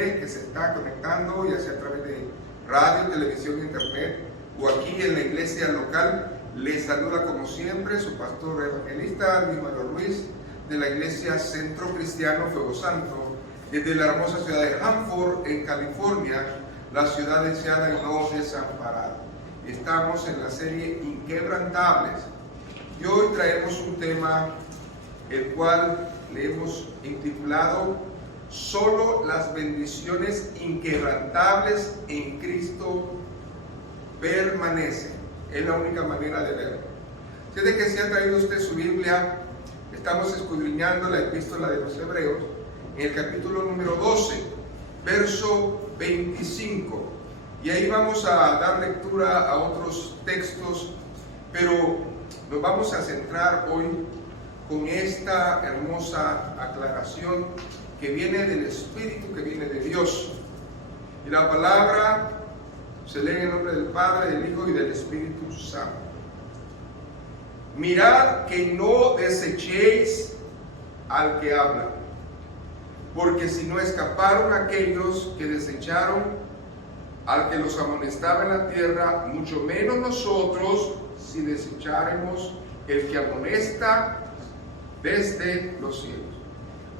usted que se está conectando, ya sea a través de radio, televisión, internet o aquí en la iglesia local. Les saluda como siempre su pastor evangelista Alvaro Ruiz de la iglesia Centro Cristiano Fuego Santo desde la hermosa ciudad de Hanford en California, la ciudad deseada y no desamparada. Estamos en la serie Inquebrantables y hoy traemos un tema el cual le hemos intitulado Solo las bendiciones inquebrantables en Cristo permanecen. Es la única manera de verlo. Desde que se ha traído usted su Biblia, estamos escudriñando la epístola de los Hebreos en el capítulo número 12, verso 25. Y ahí vamos a dar lectura a otros textos, pero nos vamos a centrar hoy con esta hermosa aclaración que viene del Espíritu, que viene de Dios. Y la palabra se lee en el nombre del Padre, del Hijo y del Espíritu Santo. Mirad que no desechéis al que habla, porque si no escaparon aquellos que desecharon al que los amonestaba en la tierra, mucho menos nosotros si desecháremos el que amonesta desde los cielos.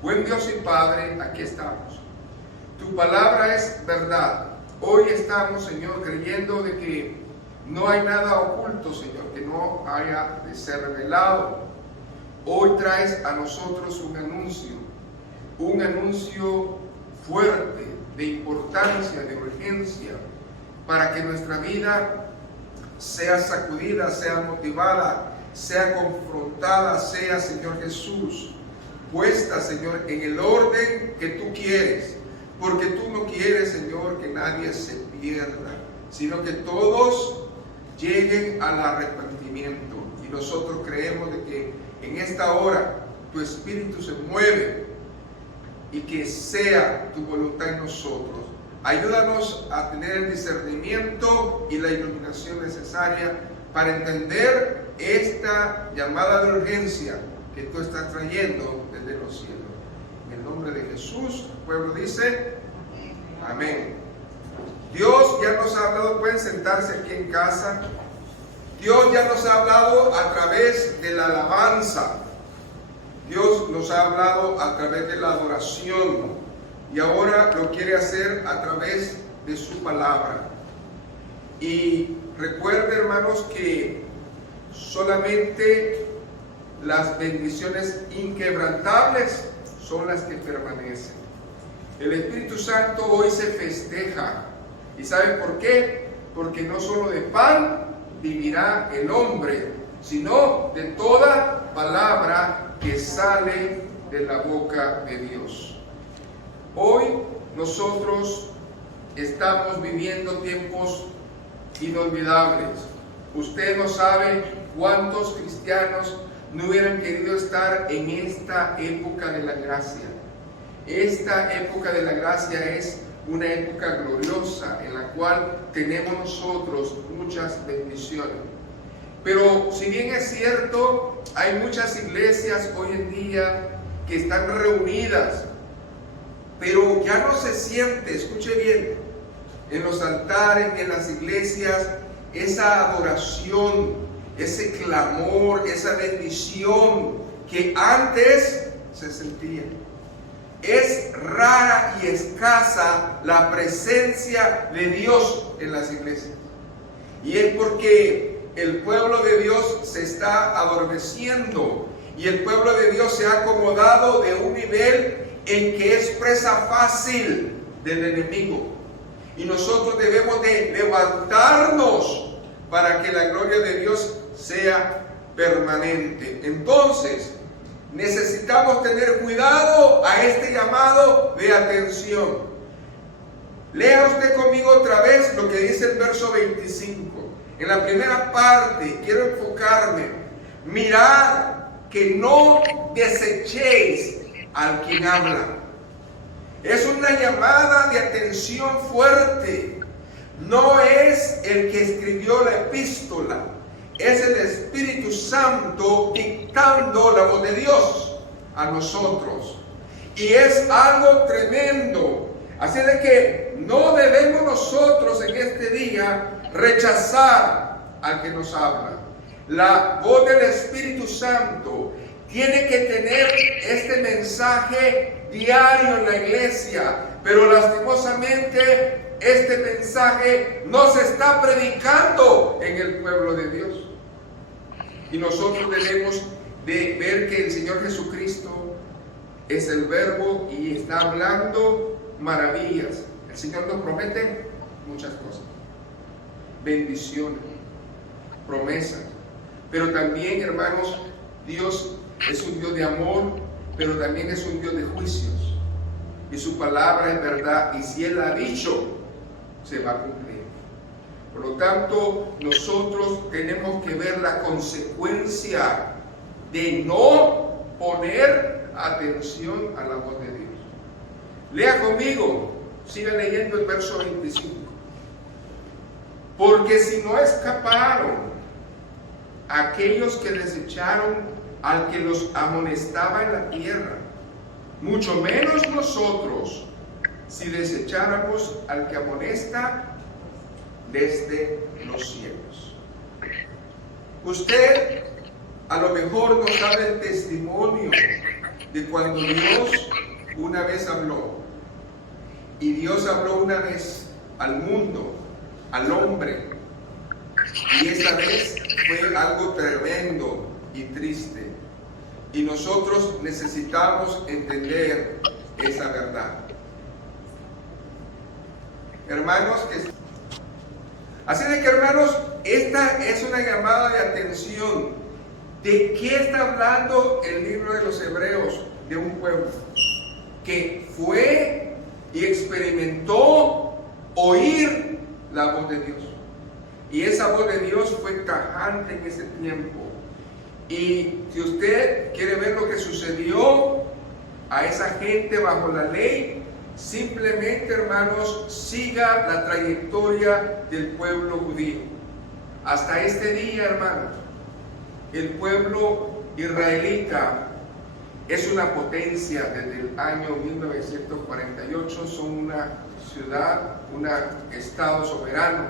Buen Dios y Padre, aquí estamos. Tu palabra es verdad. Hoy estamos, Señor, creyendo de que no hay nada oculto, Señor, que no haya de ser revelado. Hoy traes a nosotros un anuncio fuerte, de importancia, de urgencia, para que nuestra vida sea sacudida, sea motivada, sea confrontada, sea, Señor Jesús, puesta, Señor, en el orden que tú quieres, porque tú no quieres, Señor, que nadie se pierda, sino que todos lleguen al arrepentimiento. Y nosotros creemos de que en esta hora tu Espíritu se mueve y que sea tu voluntad en nosotros. Ayúdanos a tener el discernimiento y la iluminación necesaria para entender esta llamada de urgencia que tú estás trayendo desde los cielos. En el nombre de Jesús, el pueblo dice, amén. Dios ya nos ha hablado, pueden sentarse aquí en casa. Dios ya nos ha hablado a través de la alabanza. Dios nos ha hablado a través de la adoración. Y ahora lo quiere hacer a través de su palabra. Y recuerde, hermanos, que solamente las bendiciones inquebrantables son las que permanecen. El Espíritu Santo hoy se festeja. ¿Y saben por qué? Porque no solo de pan vivirá el hombre, sino de toda palabra que sale de la boca de Dios. Hoy nosotros estamos viviendo tiempos inolvidables. Usted no sabe cuántos cristianos no hubieran querido estar en esta época de la gracia. Esta época de la gracia es una época gloriosa en la cual tenemos nosotros muchas bendiciones. Pero si bien es cierto, hay muchas iglesias hoy en día que están reunidas, pero ya no se siente, escuche bien, en los altares, en las iglesias, esa adoración, ese clamor, esa bendición que antes se sentía. Es rara y escasa la presencia de Dios en las iglesias. Y es porque el pueblo de Dios se está adormeciendo y el pueblo de Dios se ha acomodado de un nivel en que es presa fácil del enemigo. Y nosotros debemos de levantarnos para que la gloria de Dios sea permanente. Entonces, necesitamos tener cuidado a este llamado de atención. Lea usted conmigo otra vez lo que dice el verso 25. En la primera parte quiero enfocarme. Mirad que no desechéis al quien habla. Es una llamada de atención fuerte. No es el que escribió la epístola, es el Espíritu Santo dictando la voz de Dios a nosotros. Y es algo tremendo. Así de que no debemos nosotros en este día rechazar al que nos habla. La voz del Espíritu Santo tiene que tener este mensaje diario en la iglesia, pero lastimosamente este mensaje no se está predicando en el pueblo de Dios. Y nosotros debemos de ver que el Señor Jesucristo es el Verbo y está hablando maravillas. El Señor nos promete muchas cosas, bendiciones, promesas, pero también, hermanos, Dios es un Dios de amor, pero también es un Dios de juicios, y su palabra es verdad, y si Él ha dicho, se va a cumplir. Por lo tanto, nosotros tenemos que ver la consecuencia de no poner atención a la voz de Dios. Lea conmigo, siga leyendo el verso 25. Porque si no escaparon aquellos que desecharon al que los amonestaba en la tierra, mucho menos nosotros, si desecháramos al que amonesta desde los cielos. Usted a lo mejor no sabe el testimonio de cuando Dios una vez habló. Y Dios habló una vez al mundo, al hombre. Y esa vez fue algo tremendo y triste. Y nosotros necesitamos entender esa verdad. Hermanos, así de que, hermanos, esta es una llamada de atención. ¿De qué está hablando el libro de los Hebreos? De un pueblo que fue y experimentó oír la voz de Dios. Y esa voz de Dios fue tajante en ese tiempo. Y si usted quiere ver lo que sucedió a esa gente bajo la ley, simplemente, hermanos, siga la trayectoria del pueblo judío. Hasta este día, hermanos, el pueblo israelita es una potencia desde el año 1948, son una ciudad, un estado soberano.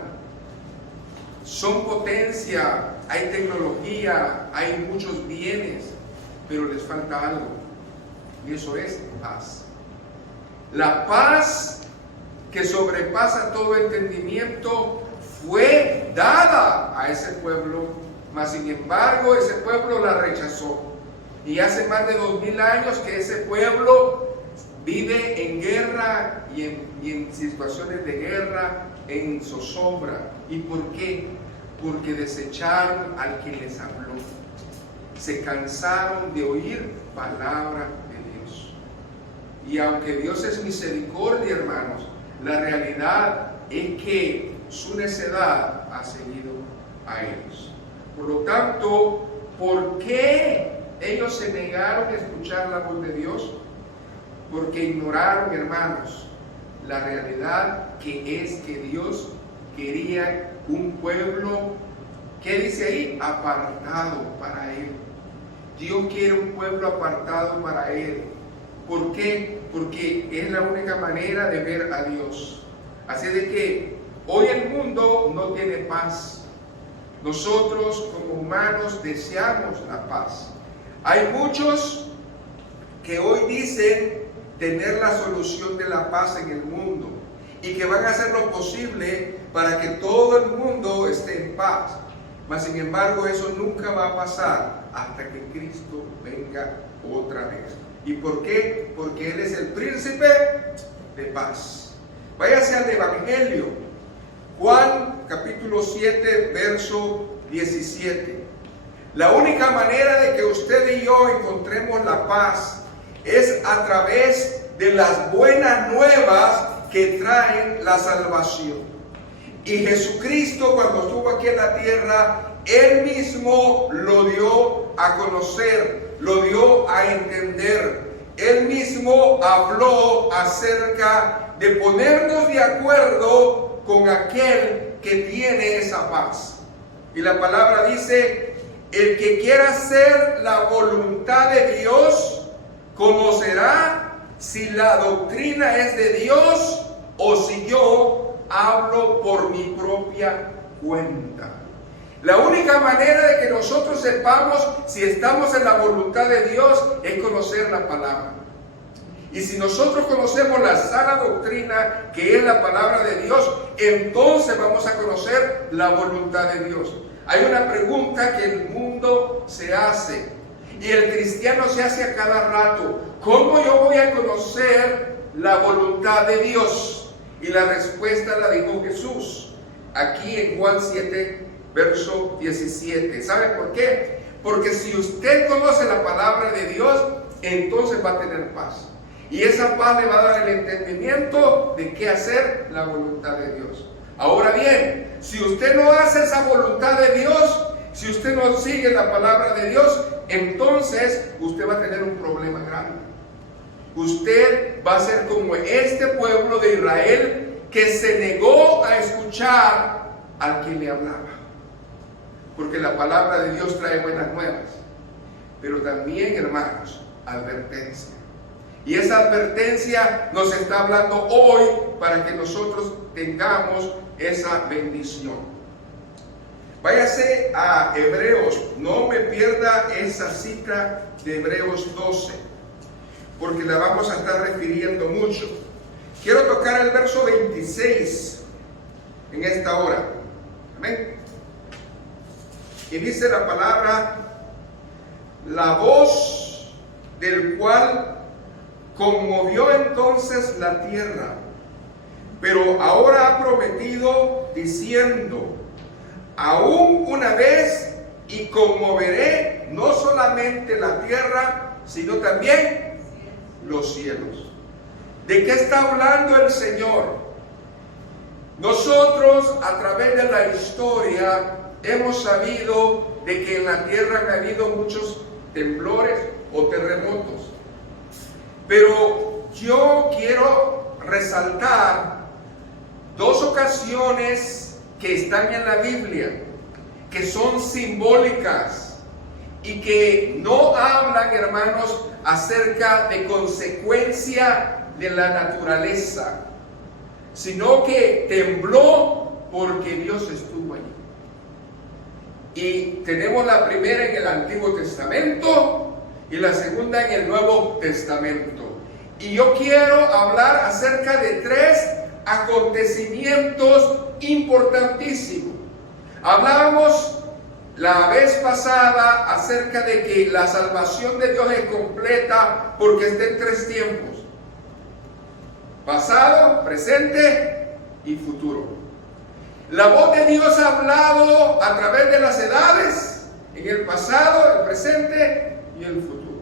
Son potencia, hay tecnología, hay muchos bienes, pero les falta algo, y eso es paz. La paz que sobrepasa todo entendimiento fue dada a ese pueblo, mas sin embargo ese pueblo la rechazó. Y hace más de 2000 años que ese pueblo vive en guerra y en situaciones de guerra, en zozobra. ¿Y por qué? Porque desecharon al que les habló. Se cansaron de oír palabra de Dios. Y aunque Dios es misericordia, hermanos, la realidad es que su necedad ha seguido a ellos. Por lo tanto, ¿por qué ellos se negaron a escuchar la voz de Dios? Porque ignoraron, hermanos, la realidad que es que Dios quería un pueblo, ¿qué dice ahí? Apartado para Él. Dios quiere un pueblo apartado para Él. ¿Por qué? Porque es la única manera de ver a Dios. Así de que hoy el mundo no tiene paz. Nosotros como humanos deseamos la paz. Hay muchos que hoy dicen tener la solución de la paz en el mundo y que van a hacer lo posible para que todo el mundo esté en paz. Mas sin embargo eso nunca va a pasar hasta que Cristo venga otra vez. ¿Y por qué? Porque Él es el príncipe de paz. Váyase al Evangelio, Juan capítulo 7, verso 17. La única manera de que usted y yo encontremos la paz es a través de las buenas nuevas que traen la salvación. Y Jesucristo, cuando estuvo aquí en la tierra, Él mismo lo dio a conocer, lo dio a entender. Él mismo habló acerca de ponernos de acuerdo con aquel que tiene esa paz. Y la palabra dice: el que quiera hacer la voluntad de Dios conocerá si la doctrina es de Dios o si yo hablo por mi propia cuenta. La única manera de que nosotros sepamos si estamos en la voluntad de Dios es conocer la palabra. Y si nosotros conocemos la sana doctrina, que es la palabra de Dios, entonces vamos a conocer la voluntad de Dios. Hay una pregunta que el mundo se hace y el cristiano se hace a cada rato: ¿cómo yo voy a conocer la voluntad de Dios? Y la respuesta la dijo Jesús aquí en Juan 7, verso 17. ¿Sabe por qué? Porque si usted conoce la palabra de Dios, entonces va a tener paz. Y esa paz le va a dar el entendimiento de qué hacer la voluntad de Dios. Ahora bien, si usted no hace esa voluntad de Dios, si usted no sigue la palabra de Dios, entonces usted va a tener un problema grande. Usted va a ser como este pueblo de Israel que se negó a escuchar al que le hablaba. Porque la palabra de Dios trae buenas nuevas, pero también, hermanos, advertencia. Y esa advertencia nos está hablando hoy para que nosotros tengamos esa bendición. Váyase a Hebreos, no me pierda esa cita de Hebreos 12, porque la vamos a estar refiriendo mucho. Quiero tocar el verso 26 en esta hora. Amén. Y dice la palabra: la voz del cual conmovió entonces la tierra, pero ahora ha prometido diciendo: aún una vez y conmoveré no solamente la tierra, sino también los cielos. ¿De qué está hablando el Señor? Nosotros, a través de la historia, hemos sabido de que en la tierra han habido muchos temblores o terremotos. Pero yo quiero resaltar dos ocasiones que están en la Biblia, que son simbólicas y que no hablan, hermanos, acerca de consecuencia de la naturaleza, sino que tembló porque Dios estuvo allí. Y tenemos la primera en el Antiguo Testamento y la segunda en el Nuevo Testamento. Y yo quiero hablar acerca de tres acontecimientos importantísimos. Hablábamos la vez pasada acerca de que la salvación de Dios es completa porque está en tres tiempos: pasado, presente y futuro. La voz de Dios ha hablado a través de las edades, en el pasado, el presente y el futuro.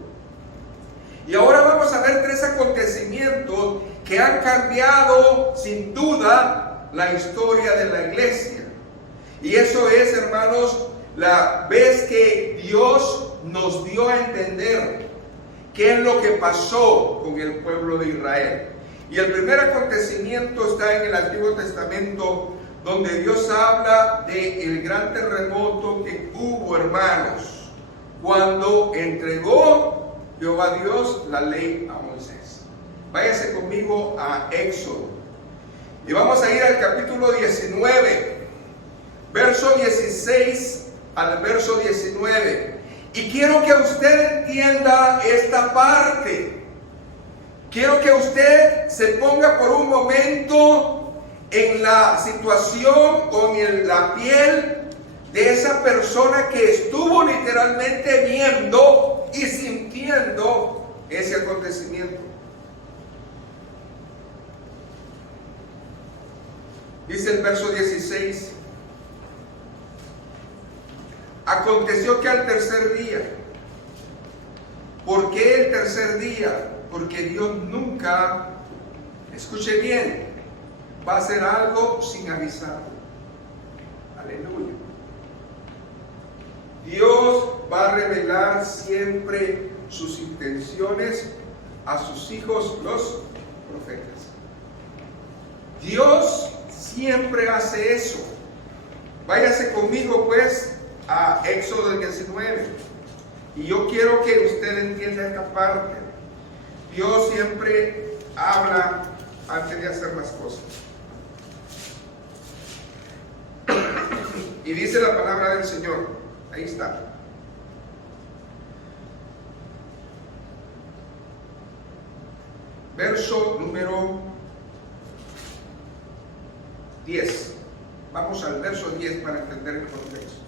Y ahora vamos a ver tres acontecimientos que han cambiado sin duda la historia de la iglesia. Y eso es, hermanos, la vez que Dios nos dio a entender qué es lo que pasó con el pueblo de Israel. Y el primer acontecimiento está en el Antiguo Testamento, donde Dios habla del gran terremoto que hubo, hermanos, cuando entregó Jehová Dios la ley a Moisés. Váyase conmigo a Éxodo. Y vamos a ir al capítulo 19, verso 16 al verso 19. Y quiero que usted entienda esta parte. Quiero que usted se ponga por un momento en la situación o en la piel de esa persona que estuvo literalmente viendo y sintiendo ese acontecimiento. Dice el verso 16: aconteció que al tercer día. ¿Por qué el tercer día? Porque Dios nunca, escuche bien, va a hacer algo sin avisar. Aleluya. Dios va a revelar siempre sus intenciones a sus hijos, los profetas. Dios siempre hace eso. Váyase conmigo pues a Éxodo 19. Y yo quiero que usted entienda esta parte. Dios siempre habla antes de hacer las cosas. Y dice la palabra del Señor, ahí está. Verso número 10. Vamos al verso 10 para entender el contexto.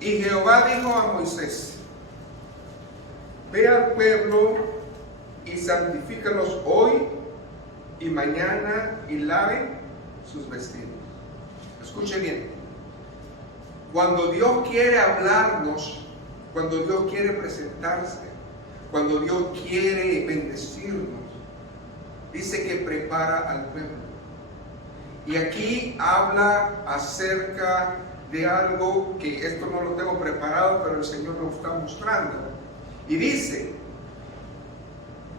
Y Jehová dijo a Moisés: ve al pueblo y santifícalos hoy y mañana y laven sus vestidos. Escuche bien. Cuando Dios quiere hablarnos, cuando Dios quiere presentarse, cuando Dios quiere bendecirnos, dice que prepara al pueblo. Y aquí habla acerca de algo que esto no lo tengo preparado, pero el Señor lo está mostrando. Y dice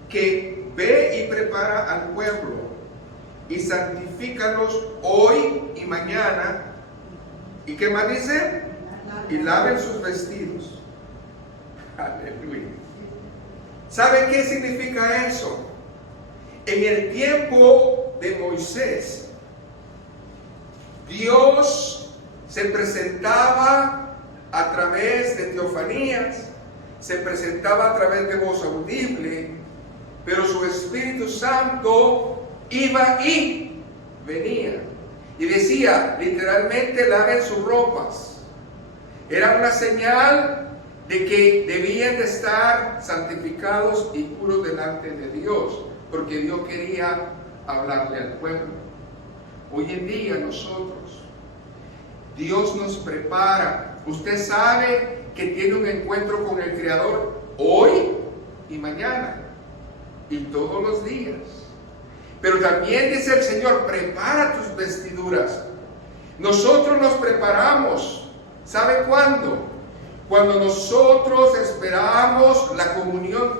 que ve y prepara al pueblo y santifícalos hoy y mañana. ¿Y qué más dice? Y laven sus vestidos. Aleluya. ¿Sabe qué significa eso? En el tiempo de Moisés, Dios se presentaba a través de teofanías, se presentaba a través de voz audible, pero su Espíritu Santo iba y venía. Y decía, literalmente, laven sus ropas. Era una señal de que debían de estar santificados y puros delante de Dios, porque Dios quería hablarle al pueblo. Hoy en día nosotros, Dios nos prepara. Usted sabe que tiene un encuentro con el Creador hoy y mañana y todos los días. Pero también dice el Señor, prepara tus vestiduras. Nosotros nos preparamos. ¿Sabe cuándo? Cuando nosotros esperamos la comunión.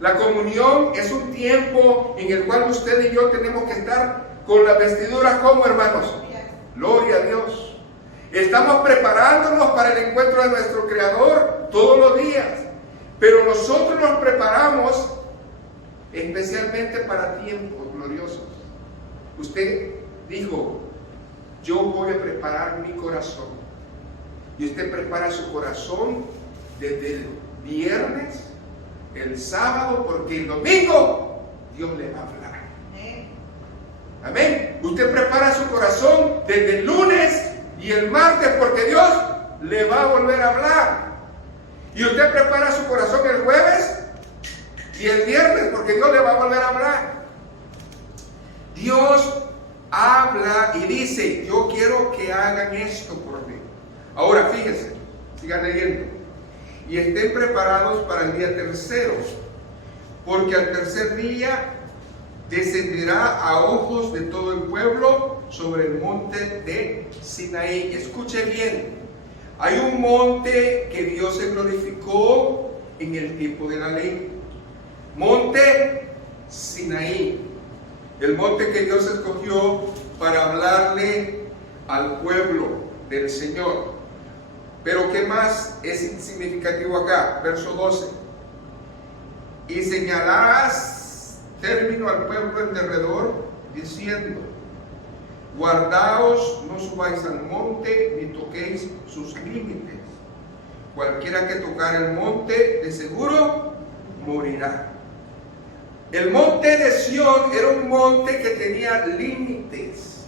La comunión es un tiempo en el cual usted y yo tenemos que estar con las vestiduras como, hermanos. Gloria a Dios. Estamos preparándonos para el encuentro de nuestro Creador todos los días. Pero nosotros nos preparamos especialmente para tiempos gloriosos. Usted dijo, yo voy a preparar mi corazón. Y usted prepara su corazón desde el viernes, el sábado, porque el domingo Dios le va a hablar. Amén. Usted prepara su corazón desde el lunes y el martes, porque Dios le va a volver a hablar. Y usted prepara su corazón el jueves y el viernes, porque Dios le va a volver a hablar. Dios habla y dice, yo quiero que hagan esto por mí. Ahora fíjense, sigan leyendo. Y estén preparados para el día tercero, porque al tercer día descenderá a ojos de todo el pueblo sobre el monte de Sinaí. Escuche bien, hay un monte que Dios se glorificó en el tiempo de la ley. Monte Sinaí, el monte que Dios escogió para hablarle al pueblo del Señor. Pero ¿qué más es significativo acá? Verso 12. Y señalarás término al pueblo en derredor, diciendo, guardaos, no subáis al monte, ni toquéis sus límites. Cualquiera que tocar el monte, de seguro morirá. El monte de Sión era un monte que tenía límites,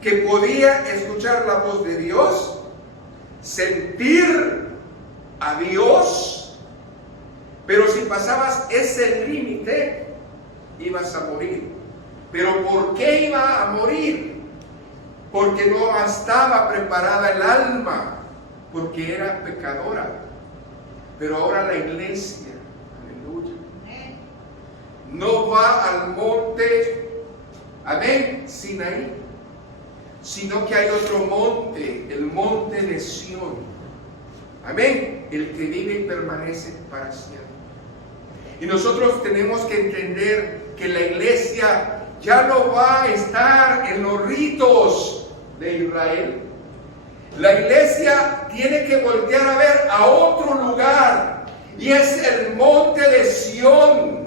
que podía escuchar la voz de Dios, sentir a Dios, pero si pasabas ese límite, ibas a morir. ¿Pero por qué iba a morir? Porque no estaba preparada el alma, porque era pecadora. Pero ahora la iglesia, aleluya, no va al monte, amén, Sinaí, sino que hay otro monte, el monte de Sión, amén, el que vive y permanece para siempre. Y nosotros tenemos que entender que la iglesia ya no va a estar en los ritos de Israel. La iglesia tiene que voltear a ver a otro lugar. Y es el monte de Sión,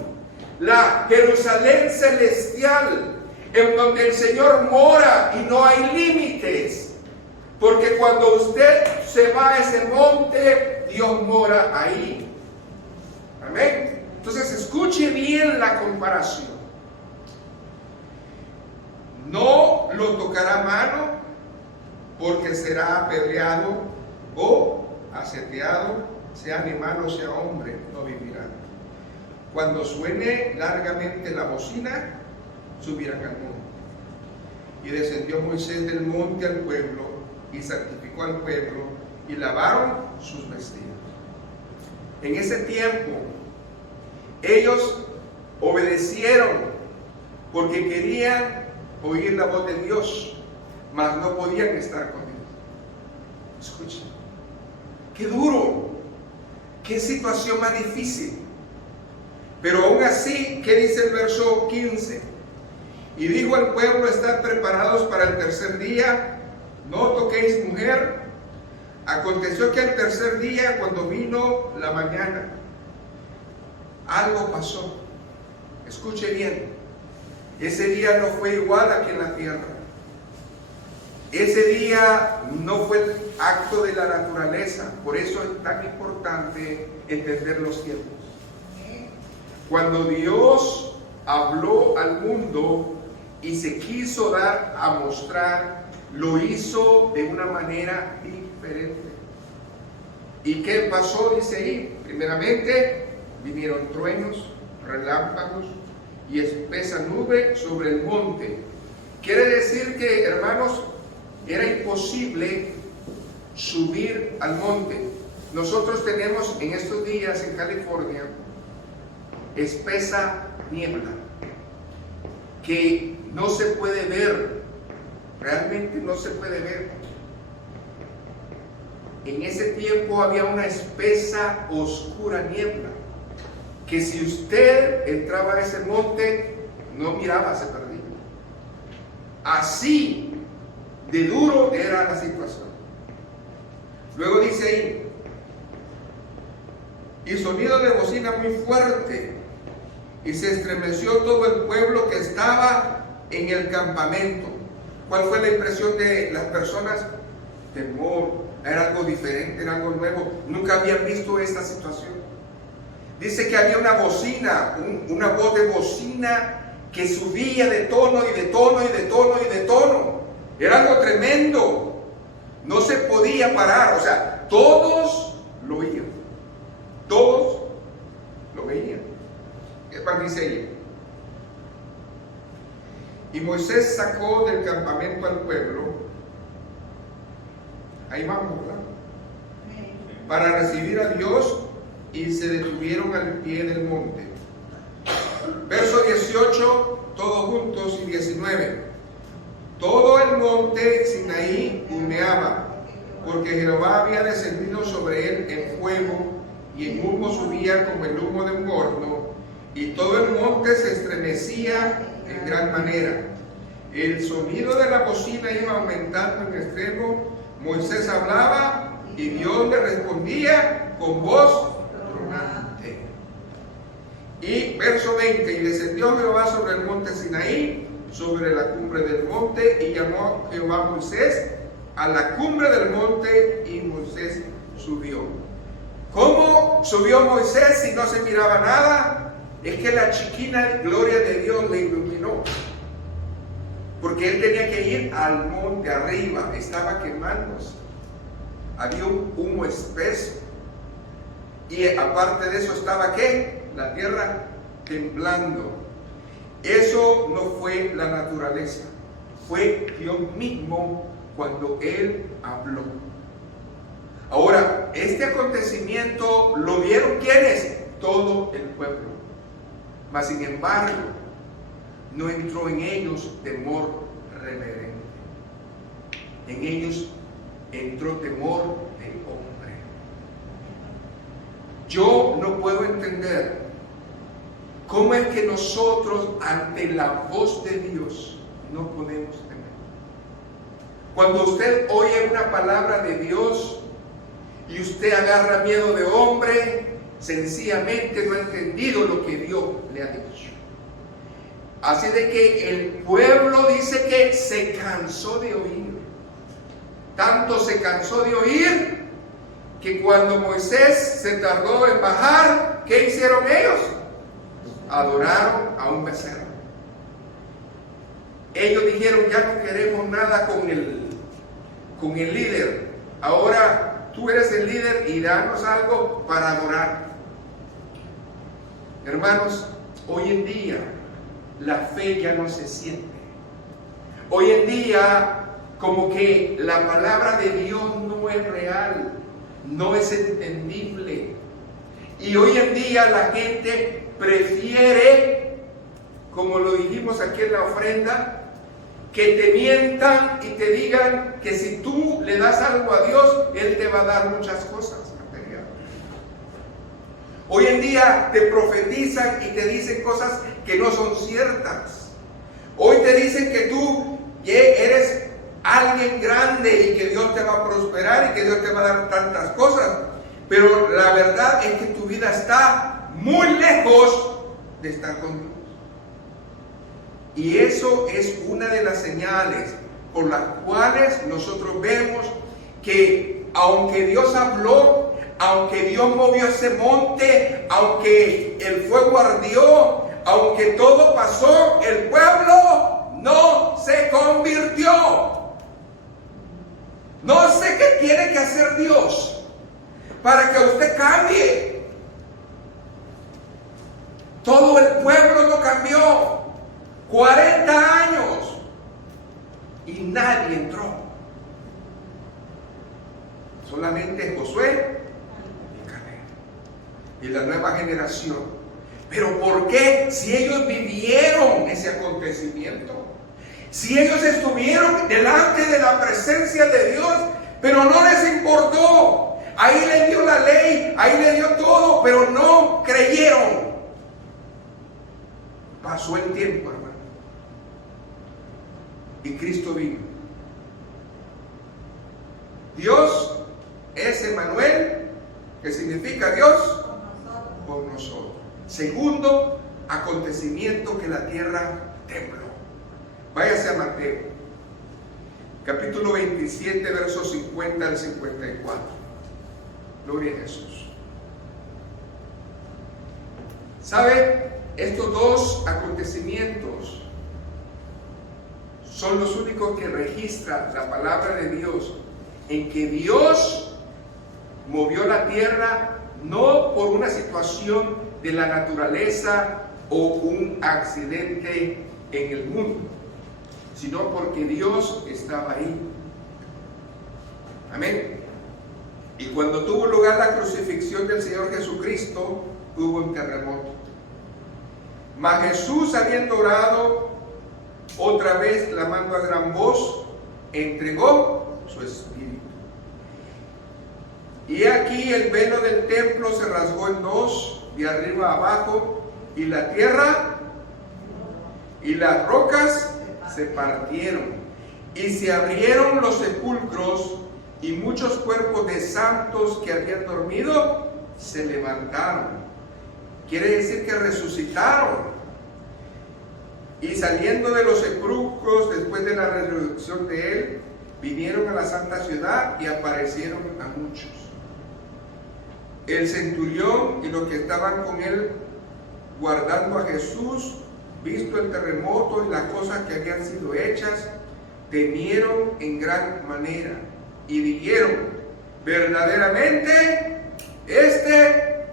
la Jerusalén celestial, en donde el Señor mora y no hay límites. Porque cuando usted se va a ese monte, Dios mora ahí. Amén. Entonces escuche bien la comparación. No lo tocará mano, porque será apedreado o aseteado, sea animal o sea hombre, no vivirá. Cuando suene largamente la bocina, subirán al monte. Y descendió Moisés del monte al pueblo, y santificó al pueblo, y lavaron sus vestidos. En ese tiempo, ellos obedecieron porque querían oír la voz de Dios, mas no podían estar con Dios. Escuchen, qué duro, qué situación más difícil. Pero aún así, ¿qué dice el verso 15? Y dijo al pueblo: estad preparados para el tercer día, no toquéis mujer. Aconteció que al tercer día, cuando vino la mañana, algo pasó. Escuche bien, ese día no fue igual aquí en la tierra. Ese día no fue el acto de la naturaleza. Por eso es tan importante entender los tiempos. Cuando Dios habló al mundo y se quiso dar a mostrar, lo hizo de una manera diferente. ¿Y qué pasó? Dice ahí, primeramente vinieron truenos, relámpagos y espesa nube sobre el monte. Quiere decir que, hermanos, era imposible subir al monte. Nosotros tenemos en estos días en California espesa niebla que no se puede ver, realmente no se puede ver. En ese tiempo había una espesa, oscura niebla que si usted entraba a ese monte no miraba, se perdía. Así de duro era la situación. Luego dice ahí: y sonido de bocina muy fuerte, y se estremeció todo el pueblo que estaba en el campamento. ¿Cuál fue la impresión de las personas? Temor. Era algo diferente, era algo nuevo. Nunca habían visto esta situación. Dice que había una bocina, una voz de bocina que subía de tono y de tono y de tono y de tono. Era algo tremendo. No se podía parar. O sea, todos lo oían. Todos lo veían. ¿Qué más dice ella? Y Moisés sacó del campamento al pueblo. Ahí vamos, ¿verdad? Para recibir a Dios, y se detuvieron al pie del monte. Verso 18, todos juntos, y 19. Todo el monte Sinaí humeaba, porque Jehová había descendido sobre él en fuego, y en humo subía como el humo de un horno, y todo el monte se estremecía en gran manera. El sonido de la bocina iba aumentando en extremo. Moisés hablaba y Dios le respondía con voz tronante. Y verso 20: y descendió Jehová sobre el monte Sinaí, sobre la cumbre del monte, y llamó Jehová a Moisés a la cumbre del monte, y Moisés subió. ¿Cómo subió Moisés si no se miraba nada? Es que la chiquina gloria de Dios le iluminó. Porque él tenía que ir al monte arriba, estaba quemándose. Había un humo espeso. Y aparte de eso estaba ¿qué? La tierra temblando. Eso no fue la naturaleza, fue Dios mismo cuando Él habló. Ahora, este acontecimiento lo vieron ¿quiénes? Todo el pueblo. Mas sin embargo, no entró en ellos temor reverente. En ellos entró temor de hombre. Yo no puedo entender cómo es que nosotros ante la voz de Dios no podemos temer. Cuando usted oye una palabra de Dios y usted agarra miedo de hombre, sencillamente no ha entendido lo que Dios le ha dicho. Así de que el pueblo dice que se cansó de oír. Tanto se cansó de oír que cuando Moisés se tardó en bajar, ¿qué hicieron ellos? Adoraron a un becerro. Ellos dijeron, ya no queremos nada con el líder. Ahora tú eres el líder y danos algo para adorar. Hermanos, hoy en día la fe ya no se siente. Hoy en día como que la palabra de Dios no es real, no es entendible. Y hoy en día la gente prefiere, como lo dijimos aquí en la ofrenda, que te mientan y te digan que si tú le das algo a Dios, Él te va a dar muchas cosas. Hoy en día te profetizan y te dicen cosas que no son ciertas. Hoy te dicen que tú eres alguien grande y que Dios te va a prosperar y que Dios te va a dar tantas cosas. Pero la verdad es que tu vida está muy lejos de estar con Dios. Y eso es una de las señales por las cuales nosotros vemos que aunque Dios habló, aunque Dios movió ese monte, aunque el fuego ardió, aunque todo pasó, el pueblo no se convirtió. No sé qué tiene que hacer Dios para que usted cambie. Todo el pueblo no cambió. 40 años y nadie entró. Solamente Josué y Caleb y la nueva generación. Pero ¿por qué? Si ellos vivieron ese acontecimiento, si ellos estuvieron delante de la presencia de Dios, pero no les importó. Ahí le dio la ley, ahí le dio todo, pero no creyeron. Pasó el tiempo, hermano, y Cristo vino. Dios es Emmanuel, que significa Dios con nosotros. Segundo acontecimiento, que la tierra tembló. Váyase a Mateo, capítulo 27, versos 50 al 54. Gloria a Jesús. ¿Sabe? Estos dos acontecimientos son los únicos que registra la palabra de Dios, en que Dios movió la tierra no por una situación de la naturaleza o un accidente en el mundo, sino porque Dios estaba ahí. Amén. Y cuando tuvo lugar la crucifixión del Señor Jesucristo, hubo un terremoto. Mas Jesús, habiendo orado, otra vez clamando a gran voz, entregó su espíritu. Y aquí el velo del templo se rasgó en dos, de arriba a abajo, y la tierra y las rocas se partieron, y se abrieron los sepulcros, y muchos cuerpos de santos que habían dormido se levantaron. Quiere decir que resucitaron. Y saliendo de los sepulcros después de la resurrección de él, vinieron a la santa ciudad y aparecieron a muchos. El centurión y los que estaban con él guardando a Jesús, visto el terremoto y las cosas que habían sido hechas, temieron en gran manera y dijeron: verdaderamente este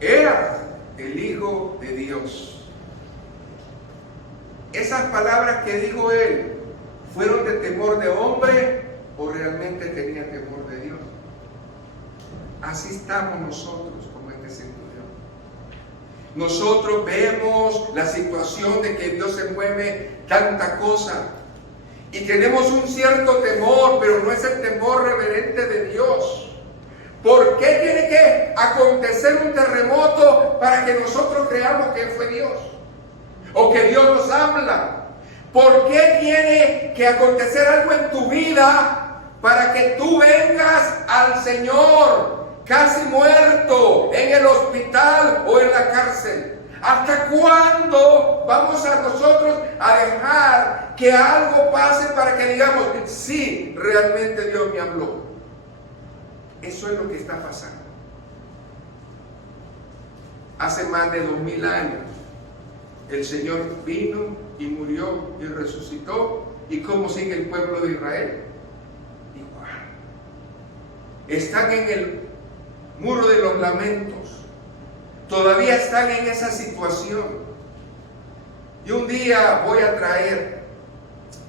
era el Hijo de Dios. Esas palabras que dijo él, ¿fueron de temor de hombre o realmente tenía temor de Dios? Así estamos nosotros como este centurión. Nosotros vemos la situación de que Dios se mueve tanta cosa y tenemos un cierto temor, pero no es el temor reverente de Dios. ¿Por qué tiene que acontecer un terremoto para que nosotros creamos que fue Dios? O que Dios nos habla. ¿Por qué tiene que acontecer algo en tu vida para que tú vengas al Señor, casi muerto en el hospital o en la cárcel. ¿Hasta cuándo vamos a nosotros a dejar que algo pase para que digamos, sí, realmente Dios me habló? Eso es lo que está pasando. Hace más de 2000 años, el Señor vino y murió y resucitó. ¿Y cómo sigue el pueblo de Israel? Igual. Están en el muro de los lamentos. Todavía están en esa situación. Y un día voy a traer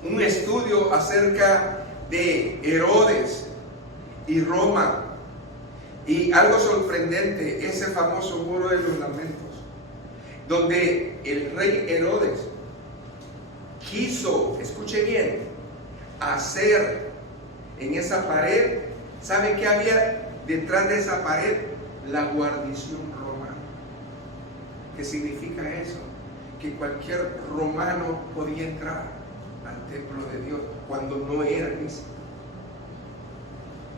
un estudio acerca de Herodes y Roma. Y algo sorprendente, ese famoso muro de los lamentos, donde el rey Herodes quiso, escuche bien, hacer en esa pared. ¿Sabe qué había detrás de esa pared? La guarnición romana. ¿Qué significa eso? Que cualquier romano podía entrar al templo de Dios cuando no era lícito.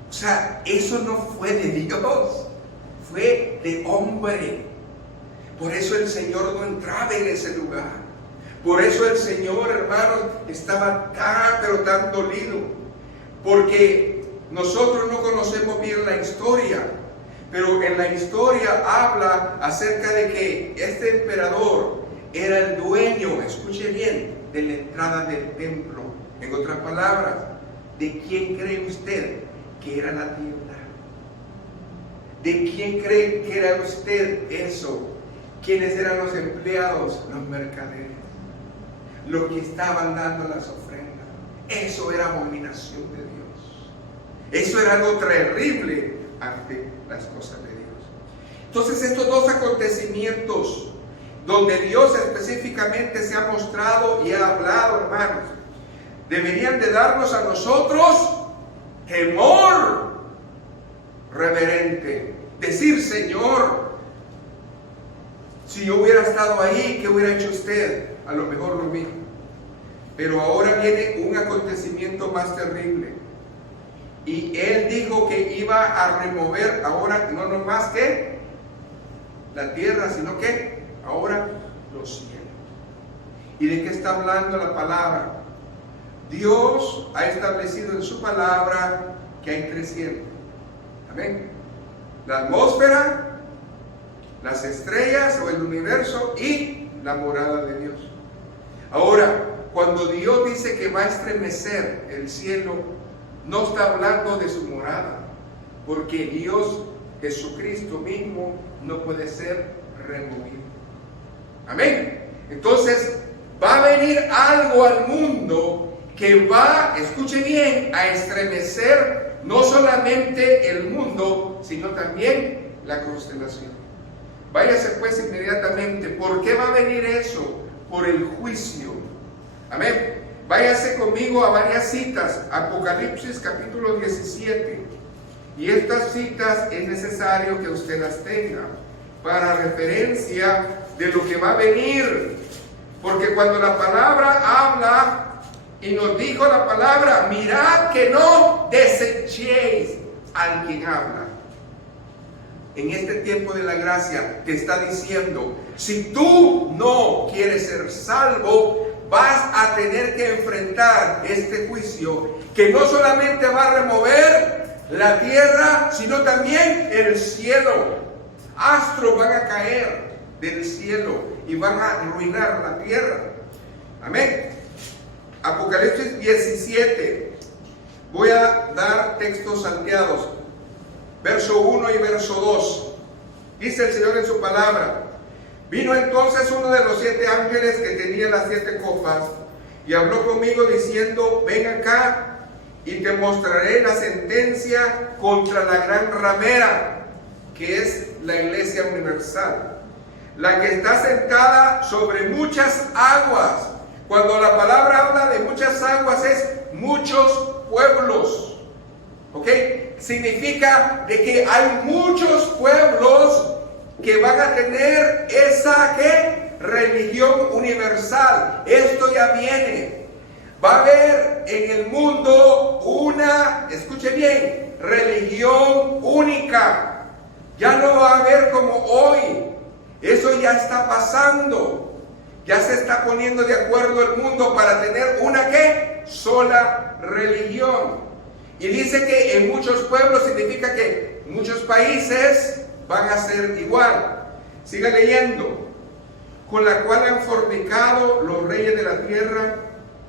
O sea, eso no fue de Dios, fue de hombre. Por eso el Señor no entraba en ese lugar. Por eso el Señor, hermanos, estaba tan dolido. Porque nosotros no conocemos bien la historia. Pero en la historia habla acerca de que este emperador era el dueño, escuche bien, de la entrada del templo. En otras palabras, ¿de quién cree usted que era la tienda? ¿De quién cree que era usted eso? ¿Quiénes eran los empleados? Los mercaderes, los que estaban dando las ofrendas. Eso era abominación de Dios. Eso era algo terrible ante las cosas de Dios. Entonces estos dos acontecimientos donde Dios específicamente se ha mostrado y ha hablado, hermanos, deberían de darnos a nosotros temor reverente. Decir, Señor, si yo hubiera estado ahí, ¿qué hubiera hecho usted? A lo mejor lo mismo. Pero ahora viene un acontecimiento más terrible. Y Él dijo que iba a remover ahora no nomás que la tierra, sino que ahora los cielos. ¿Y de qué está hablando la palabra? Dios ha establecido en su palabra que hay 3 cielos. Amén. La atmósfera, las estrellas o el universo y la morada de Dios. Ahora, cuando Dios dice que va a estremecer el cielo, no está hablando de su morada, porque Dios, Jesucristo mismo, no puede ser removido. Amén. Entonces, va a venir algo al mundo que va, escuche bien, a estremecer no solamente el mundo, sino también la constelación. Váyase pues inmediatamente. ¿Por qué va a venir eso? Por el juicio. Amén. Váyase conmigo a varias citas. Apocalipsis capítulo 17. Y estas citas es necesario que usted las tenga para referencia de lo que va a venir. Porque cuando la palabra habla y nos dijo la palabra, mirad que no desechéis al quien habla. En este tiempo de la gracia te está diciendo, si tú no quieres ser salvo, vas a tener que enfrentar este juicio que no solamente va a remover la tierra, sino también el cielo. Astros van a caer del cielo y van a arruinar la tierra. Amén. Apocalipsis 17. Voy a dar textos salteados. Verso 1 y verso 2. Dice el Señor en su palabra: vino entonces uno de los 7 ángeles que tenía las 7 copas y habló conmigo diciendo: ven acá y te mostraré la sentencia contra la gran ramera, que es la iglesia universal, la que está sentada sobre muchas aguas. Cuando la palabra habla de muchas aguas es muchos pueblos. ¿Ok? Significa de que hay muchos pueblos que van a tener esa ¿qué? Religión universal. Esto ya viene. Va a haber en el mundo una, escuche bien, religión única. Ya no va a haber como hoy. Eso ya está pasando. Ya se está poniendo de acuerdo el mundo para tener una ¿qué? Sola religión. Y dice que en muchos pueblos significa que muchos países van a ser igual. Siga leyendo. Con la cual han fornicado los reyes de la tierra,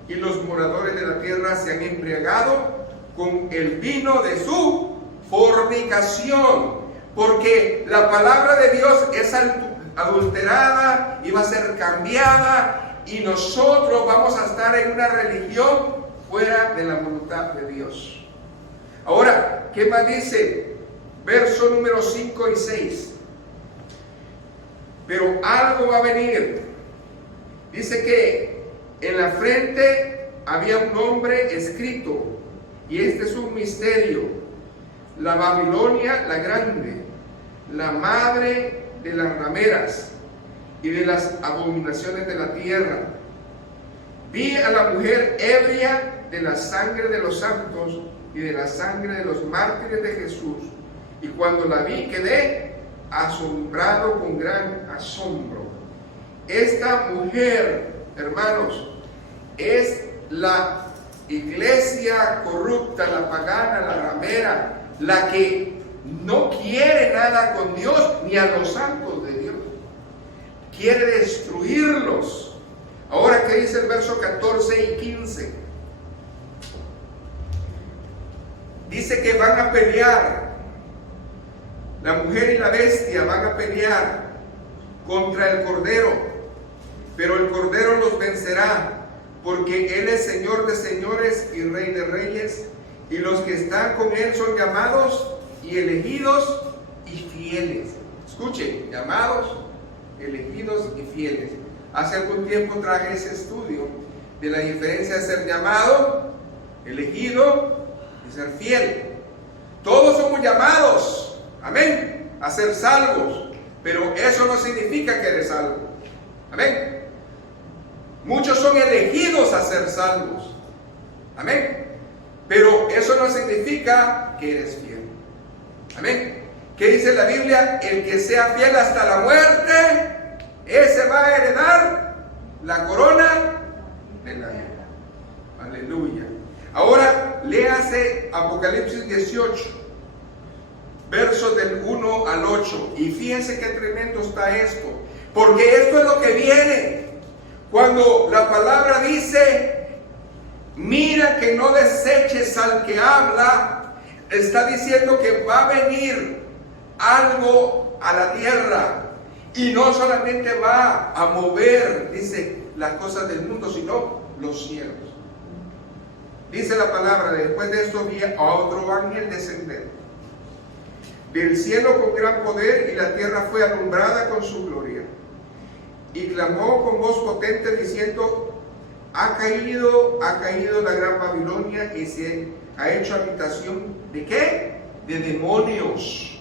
y los moradores de la tierra se han embriagado con el vino de su fornicación. Porque la palabra de Dios es adulterada y va a ser cambiada, y nosotros vamos a estar en una religión fuera de la voluntad de Dios. Ahora, ¿qué más dice? Verso número 5 y 6. Pero algo va a venir. Dice que en la frente había un nombre escrito, y este es un misterio: la Babilonia la grande, la madre de las rameras y de las abominaciones de la tierra. Vi a la mujer ebria de la sangre de los santos y de la sangre de los mártires de Jesús, y cuando la vi quedé asombrado con gran asombro. Esta mujer, hermanos, es la iglesia corrupta, la pagana, la ramera, la que no quiere nada con Dios ni a los santos de Dios. Quiere destruirlos. Ahora, ¿qué dice el verso 14 y 15? Dice que van a pelear. La mujer y la bestia van a pelear contra el Cordero, pero el Cordero los vencerá, porque Él es Señor de señores y Rey de reyes, y los que están con Él son llamados y elegidos y fieles. Escuchen, llamados, elegidos y fieles. Hace algún tiempo traje ese estudio de la diferencia de ser llamado, elegido y ser fiel. Todos somos llamados, amén, a ser salvos, pero eso no significa que eres salvo. Amén. Muchos son elegidos a ser salvos. Amén. Pero eso no significa que eres fiel. Amén. ¿Qué dice la Biblia? El que sea fiel hasta la muerte, ese va a heredar la corona de la vida. Aleluya. Ahora léase Apocalipsis 18. Versos del 1 al 8. Y fíjense qué tremendo está esto. Porque esto es lo que viene. Cuando la palabra dice, mira que no deseches al que habla, está diciendo que va a venir algo a la tierra. Y no solamente va a mover, dice, las cosas del mundo, sino los cielos. Dice la palabra, después de esto vi a otro ángel descender del cielo con gran poder, y la tierra fue alumbrada con su gloria. Y clamó con voz potente diciendo, ha caído la gran Babilonia, y se ha hecho habitación ¿de qué? De demonios,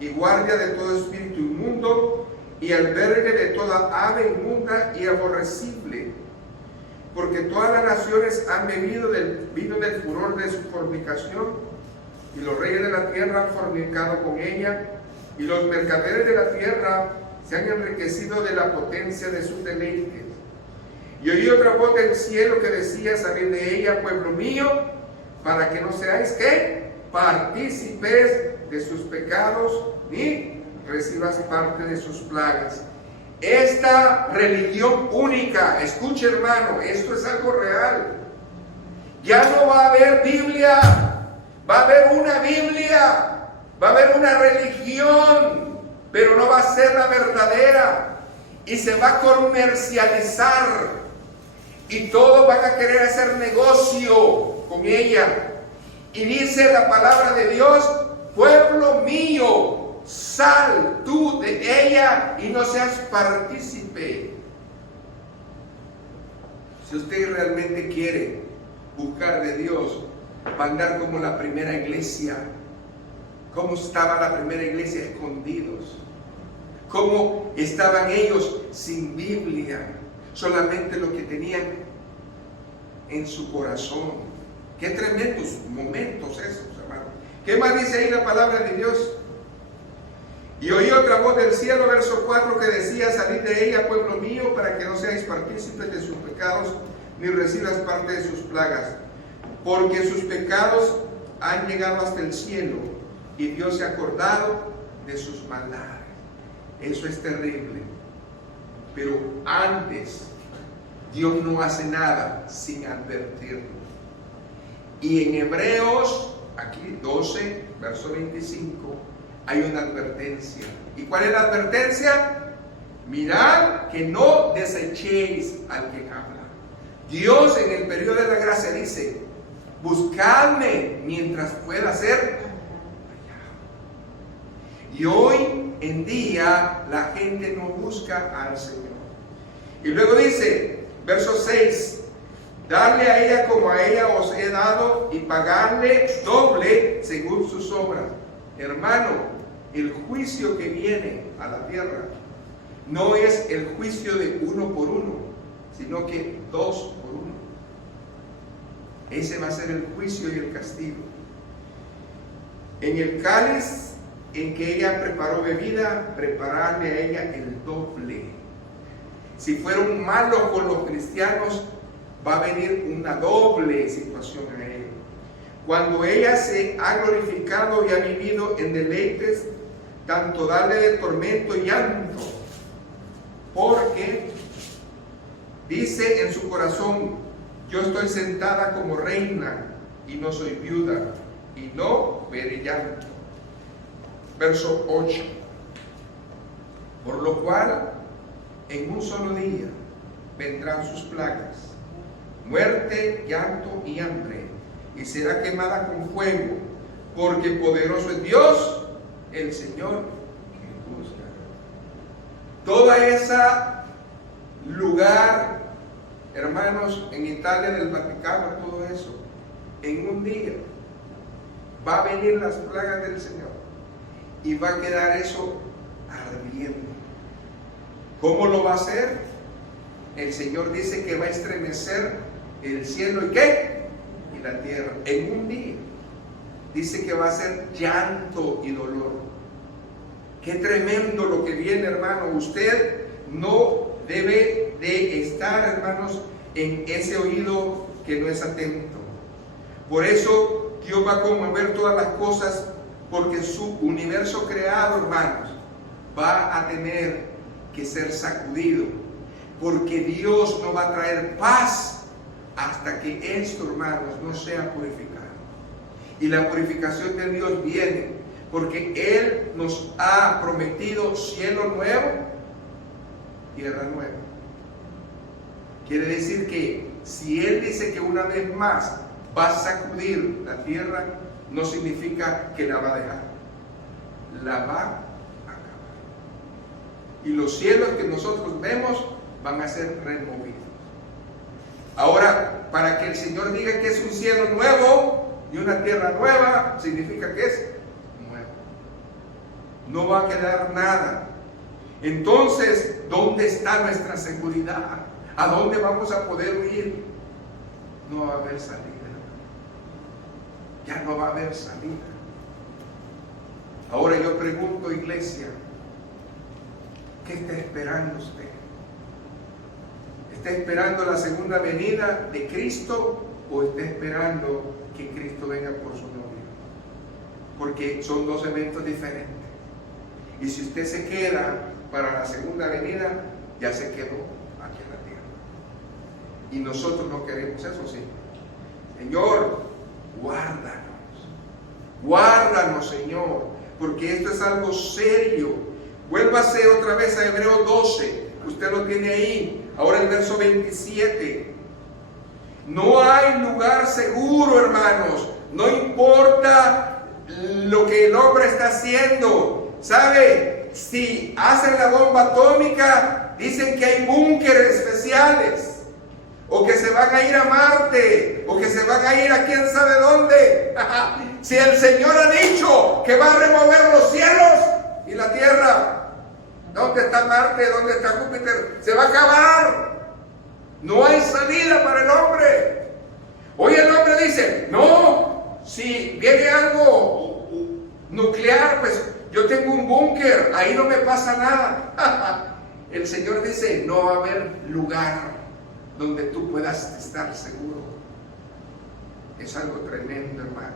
y guardia de todo espíritu inmundo, y albergue de toda ave inmunda y aborrecible, porque todas las naciones han bebido del vino del furor de su fornicación, y los reyes de la tierra han fornicado con ella, y los mercaderes de la tierra se han enriquecido de la potencia de sus deleites. Y oí otra voz del cielo que decía, salid de ella, pueblo mío, para que no seáis ¿qué? Partícipes de sus pecados, ni recibas parte de sus plagas. Esta religión única, escuche hermano, esto es algo real. Ya no va a haber Biblia, va a haber una Biblia, va a haber una religión, pero no va a ser la verdadera, y se va a comercializar, y todos van a querer hacer negocio con ella. Y dice la palabra de Dios, pueblo mío, sal tú de ella y no seas partícipe. Si usted realmente quiere buscar de Dios, va a andar como la primera iglesia. ¿Cómo estaba la primera iglesia? Escondidos. ¿Cómo estaban ellos sin Biblia? Solamente lo que tenían en su corazón. Qué tremendos momentos esos, hermanos. ¿Qué más dice ahí la palabra de Dios? Y oí otra voz del cielo, verso 4, que decía: salid de ella, pueblo mío, para que no seáis partícipes de sus pecados, ni recibas parte de sus plagas. Porque sus pecados han llegado hasta el cielo, y Dios se ha acordado de sus maldades. Eso es terrible. Pero antes, Dios no hace nada sin advertirnos. Y en Hebreos, aquí 12, verso 25, hay una advertencia. ¿Y cuál es la advertencia? Mirad que no desechéis al que habla. Dios en el periodo de la gracia dice: buscadme mientras pueda ser hallado. Y hoy en día la gente no busca al Señor. Y luego dice, verso 6, darle a ella como a ella os he dado, y pagarle doble según sus obras. Hermano, el juicio que viene a la tierra no es el juicio de uno por uno, sino que 2 por 1. Ese va a ser el juicio y el castigo. En el cáliz en que ella preparó bebida, prepararle a ella el doble. Si fueron malos con los cristianos, va a venir una doble situación a ellos. Cuando ella se ha glorificado y ha vivido en deleites, tanto darle de tormento y llanto, porque dice en su corazón: yo estoy sentada como reina y no soy viuda, y no veré llanto. Verso 8, por lo cual en un solo día vendrán sus plagas, muerte, llanto y hambre, y será quemada con fuego, porque poderoso es Dios, el Señor, que juzga. Toda esa lugar, hermanos, en Italia, del Vaticano, todo eso, en un día va a venir las plagas del Señor y va a quedar eso ardiendo. ¿Cómo lo va a hacer? El Señor dice que va a estremecer el cielo y ¿qué? Y la tierra en un día. Dice que va a ser llanto y dolor. Qué tremendo lo que viene, hermano. Usted no debe de estar, hermanos, en ese oído que no es atento. Por eso Dios va a conmover todas las cosas, porque su universo creado, hermanos, va a tener que ser sacudido, porque Dios no va a traer paz hasta que esto, hermanos, no sea purificado. Y la purificación de Dios viene porque Él nos ha prometido cielo nuevo, tierra nueva. Quiere decir que si Él dice que una vez más va a sacudir la tierra, no significa que la va a dejar, la va a acabar. Y los cielos que nosotros vemos van a ser removidos. Ahora, para que el Señor diga que es un cielo nuevo y una tierra nueva, significa que es nuevo. No va a quedar nada. Entonces, ¿dónde está nuestra seguridad? ¿A dónde vamos a poder huir? No va a haber salida. Ya no va a haber salida. Ahora yo pregunto, iglesia, ¿qué está esperando usted? ¿Está esperando la segunda venida de Cristo o está esperando que Cristo venga por su novia? Porque son dos eventos diferentes. Y si usted se queda para la segunda venida, ya se quedó aquí en la tierra. Y nosotros no queremos eso, sí. Señor, guárdanos, Señor, porque esto es algo serio. Vuélvase otra vez a Hebreos 12, usted lo tiene ahí, ahora el verso 27. No hay lugar seguro, hermanos, no importa lo que el hombre está haciendo. ¿Sabe? Si hacen la bomba atómica, dicen que hay búnkeres especiales, o que se van a ir a Marte, o que se van a ir a quién sabe dónde. Si el Señor ha dicho que va a remover los cielos y la tierra, ¿dónde está Marte? ¿Dónde está Júpiter? Se va a acabar. No hay salida para el hombre. Hoy el hombre dice, no, si viene algo nuclear, pues yo tengo un búnker, ahí no me pasa nada. El Señor dice, no va a haber lugar donde tú puedas estar seguro. Es algo tremendo, hermanos.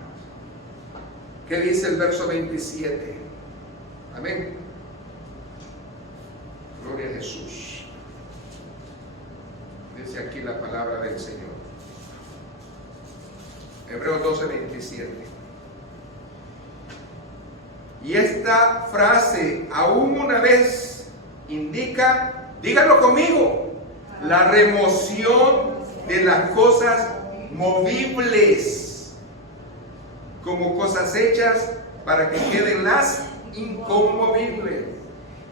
¿Qué dice el verso 27? Amén. Gloria a Jesús. Dice aquí la palabra del Señor. Hebreos 12, 27. Y esta frase, aún una vez, indica, díganlo conmigo, la remoción de las cosas movibles, como cosas hechas para que queden las inconmovibles.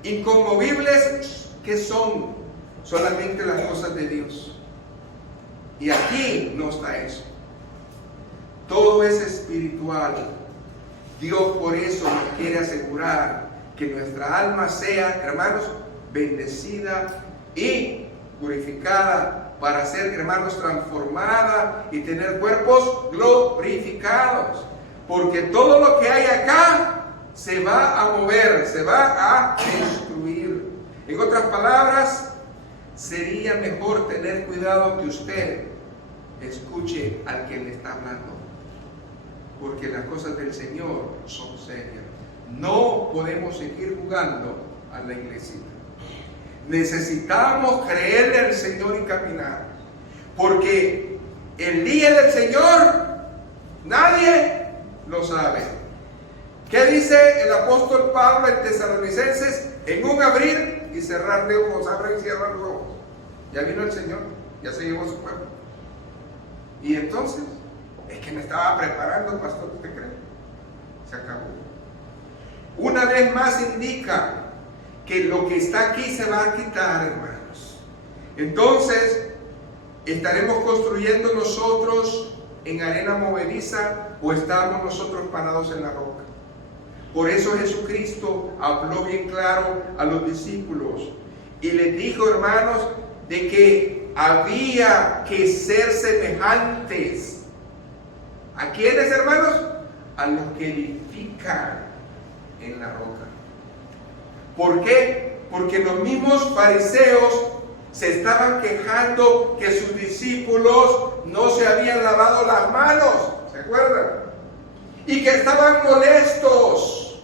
Inconmovibles, ¿qué son? Solamente las cosas de Dios. Y aquí no está eso. Todo es espiritual. Dios por eso nos quiere asegurar que nuestra alma sea, hermanos, bendecida y purificada para ser, hermanos, transformada y tener cuerpos glorificados. Porque todo lo que hay acá se va a mover, se va a destruir. En otras palabras, sería mejor tener cuidado que usted escuche al que le está hablando. Porque las cosas del Señor son serias. No podemos seguir jugando a la iglesia. Necesitamos creerle al Señor y caminar. Porque el día del Señor nadie lo sabe. ¿Qué dice el apóstol Pablo en Tesalonicenses? En un abrir y cerrar de ojos, abre y cierra los ojos. Ya vino el Señor, ya se llevó su pueblo. Y entonces, es que me estaba preparando, pastor, ¿usted cree? Se acabó. Una vez más indica que lo que está aquí se va a quitar, hermanos. Entonces, ¿estaremos construyendo nosotros en arena movediza o estamos nosotros parados en la roca? Por eso Jesucristo habló bien claro a los discípulos y les dijo, hermanos, de que había que ser semejantes. ¿A quiénes, hermanos? A los que edifican en la roca. ¿Por qué? Porque los mismos fariseos se estaban quejando que sus discípulos no se habían lavado las manos, ¿se acuerdan? Y que estaban molestos.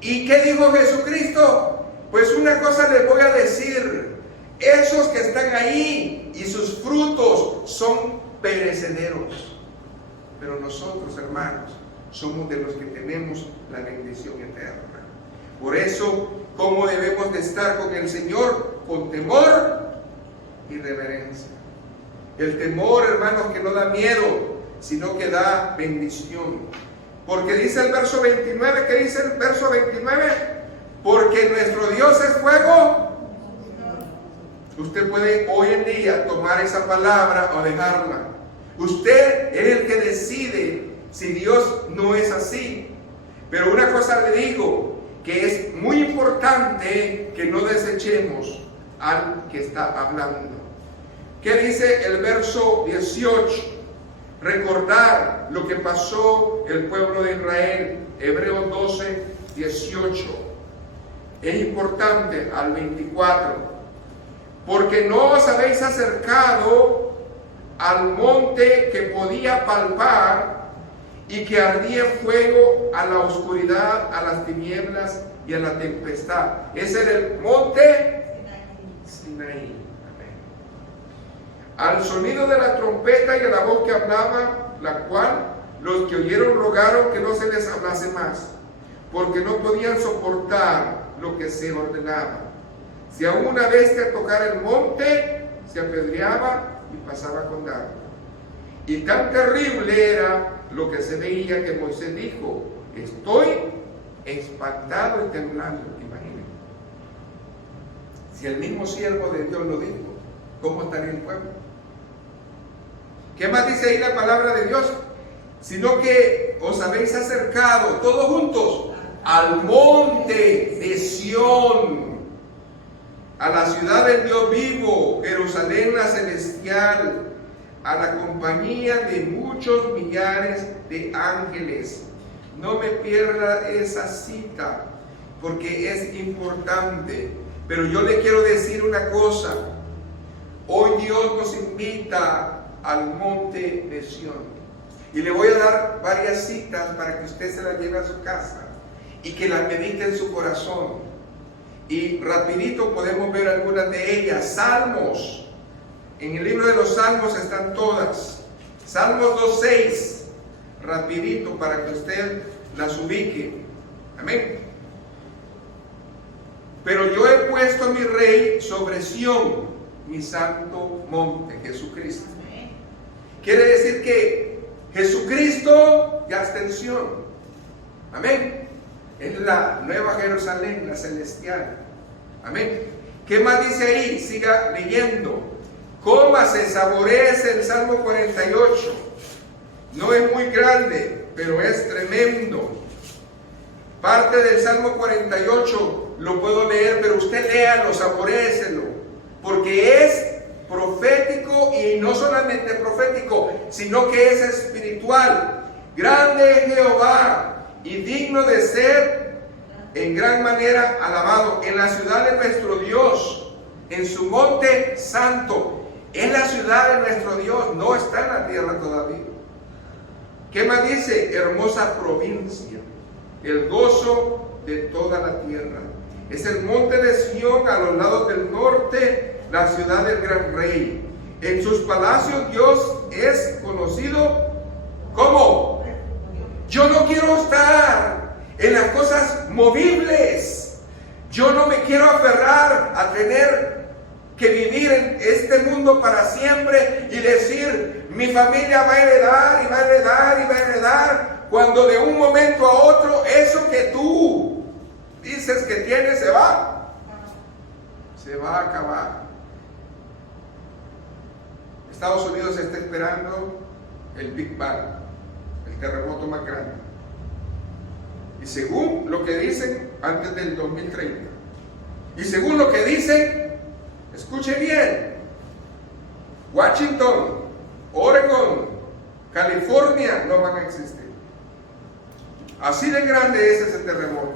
¿Y qué dijo Jesucristo? Pues una cosa les voy a decir, esos que están ahí y sus frutos son perecederos. Pero nosotros, hermanos, somos de los que tenemos la bendición eterna. Por eso, ¿cómo debemos de estar con el Señor? Con temor y reverencia. El temor, hermanos, que no da miedo, sino que da bendición. Porque dice el verso 29, ¿qué dice el verso 29? Porque nuestro Dios es fuego. Usted puede hoy en día tomar esa palabra o dejarla. Usted es el que decide si Dios no es así. Pero una cosa le digo, que es muy importante que no desechemos al que está hablando. ¿Qué dice el verso 18? Recordar lo que pasó el pueblo de Israel. Hebreos 12, 18. Es importante al 24. Porque no os habéis acercado al monte que podía palpar y que ardía fuego, a la oscuridad, a las tinieblas y a la tempestad. Ese era el monte Sinaí. Al sonido de la trompeta y a la voz que hablaba, la cual los que oyeron rogaron que no se les hablase más, porque no podían soportar lo que se ordenaba. Si a una bestia tocara el monte, se apedreaba y pasaba con daño. Y tan terrible era lo que se veía que Moisés dijo: estoy espantado y temblando. Imagínense. Si el mismo siervo de Dios lo dijo, ¿cómo estaría el pueblo? ¿Qué más dice ahí la palabra de Dios? Sino que os habéis acercado todos juntos al monte de Sión, a la ciudad del Dios vivo, Jerusalén la celestial, a la compañía de muchos millares de ángeles, No me pierda esa cita, porque es importante. Pero yo le quiero decir una cosa. Hoy Dios nos invita al monte de Sión. Y le voy a dar varias citas para que usted se las lleve a su casa y que las medite en su corazón. Y rapidito podemos ver algunas de ellas. Salmos. En el libro de los Salmos están todas. Salmos 2:6. Rapidito para que usted las ubique. Amén. Pero yo he puesto a mi rey sobre Sión, mi santo monte, Jesucristo. Quiere decir que Jesucristo ya está en Sión. Amén. Es la nueva Jerusalén, la celestial. Amén. ¿Qué más dice ahí? Siga leyendo. Cómase, saboreese el Salmo 48. No es muy grande, pero es tremendo. Parte del Salmo 48 lo puedo leer, pero usted léalo, saboréeselo, porque es profético, y no solamente profético, sino que es espiritual. Grande es Jehová y digno de ser en gran manera alabado en la ciudad de nuestro Dios, en su monte santo. Es la ciudad de nuestro Dios, no está en la tierra todavía. ¿Qué más dice? Hermosa provincia, el gozo de toda la tierra. Es el monte de Sión a los lados del norte, la ciudad del gran rey. En sus palacios Dios es conocido como. Yo no quiero estar en las cosas movibles. Yo no me quiero aferrar a tener que vivir en este mundo para siempre y decir, mi familia va a heredar y va a heredar y va a heredar, cuando de un momento a otro eso que tú dices que tienes se va a acabar. Estados Unidos está esperando el Big Bang, el terremoto más grande, y según lo que dicen, antes del 2030, y según lo que dicen, escuche bien, Washington, Oregon, California no van a existir. Así de grande es ese terremoto.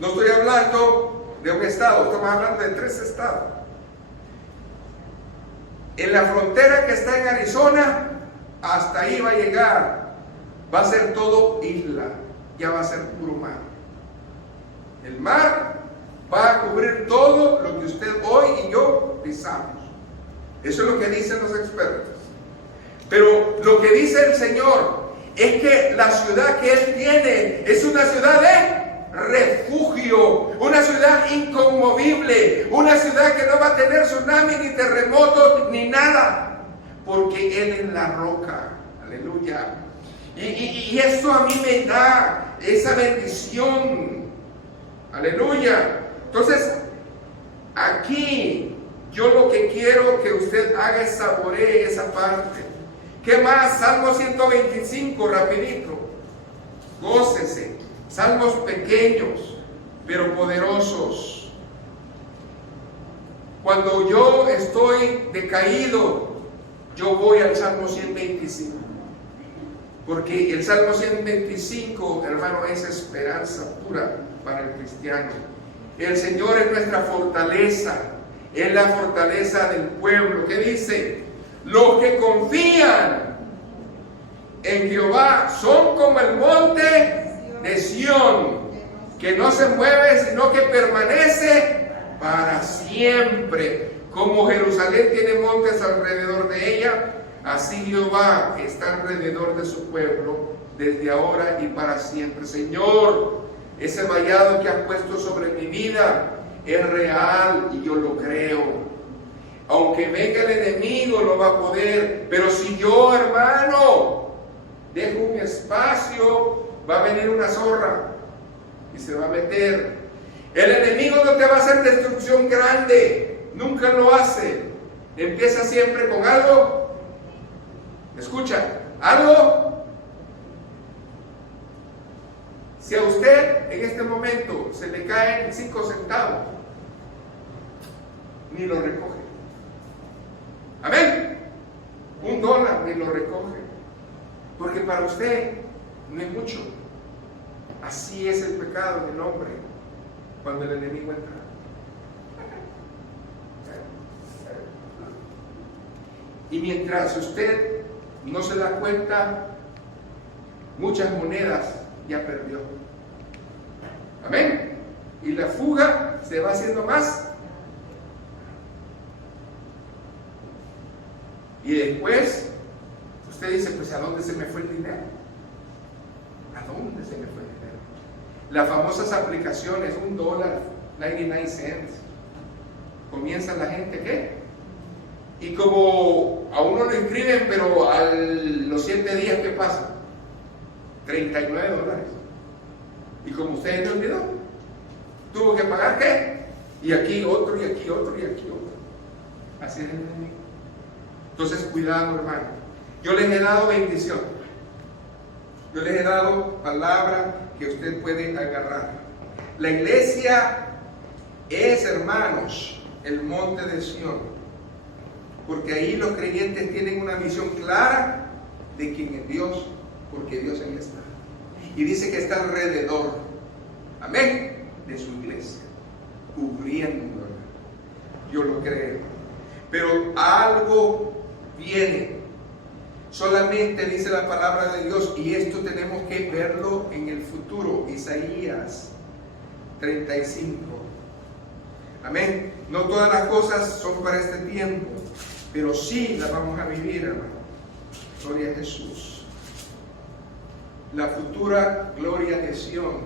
No estoy hablando de un estado, estamos hablando de 3 estados. En la frontera que está en Arizona, hasta ahí va a llegar. Va a ser todo isla, ya va a ser puro mar. El mar va a cubrir todo lo que usted hoy y yo pisamos. Eso es lo que dicen los expertos. Pero lo que dice el Señor es que la ciudad que Él tiene es una ciudad de refugio, una ciudad inconmovible, una ciudad que no va a tener tsunami, ni terremotos, ni nada, porque Él es la roca. Aleluya. Y esto a mí me da esa bendición. Aleluya. Entonces, aquí yo lo que quiero que usted haga es saboree esa parte. ¿Qué más? Salmo 125, rapidito. Gócese. Salmos pequeños, pero poderosos. Cuando yo estoy decaído, yo voy al Salmo 125. Porque el Salmo 125, hermano, es esperanza pura para el cristiano. El Señor es nuestra fortaleza, es la fortaleza del pueblo. ¿Qué dice? Los que confían en Jehová son como el monte de Sión, que no se mueve, sino que permanece para siempre. Como Jerusalén tiene montes alrededor de ella, así Jehová está alrededor de su pueblo, desde ahora y para siempre. Señor, ese vallado que has puesto sobre mi vida es real y yo lo creo. Aunque venga el enemigo, no va a poder. Pero si yo, hermano, dejo un espacio, va a venir una zorra y se va a meter. El enemigo no te va a hacer destrucción grande, nunca lo hace. Empieza siempre con algo. Escucha, algo. Si a usted en este momento se le caen 5 centavos, ni lo recoge. Amén. $1 ni lo recoge, porque para usted no es mucho. Así es el pecado del hombre cuando el enemigo entra. Y mientras usted no se da cuenta, muchas monedas ya perdió. Amén. Y la fuga se va haciendo más. Y después usted dice, pues ¿a dónde se me fue el dinero? ¿A dónde se me fue el dinero? Las famosas aplicaciones, $1, 99 cents. Comienza la gente, ¿qué? Y como a uno lo inscriben, pero a los 7 días, ¿qué pasa? $39. Y como usted se olvidó, tuvo que pagar, ¿qué? Y aquí otro, y aquí otro, y aquí otro. Así es el enemigo. Entonces, cuidado, hermano. Yo les he dado bendición. Yo les he dado palabra que usted puede agarrar. La iglesia es, hermanos, el monte de Sión. Porque ahí los creyentes tienen una visión clara de quién es Dios, porque Dios ahí está. Y dice que está alrededor, amén, de su iglesia, cubriéndola. Yo lo creo. Pero algo viene. Solamente dice la palabra de Dios, y esto tenemos que verlo en el futuro. Isaías 35. Amén. No todas las cosas son para este tiempo, pero sí las vamos a vivir, hermano. Gloria a Jesús. La futura gloria de Sión.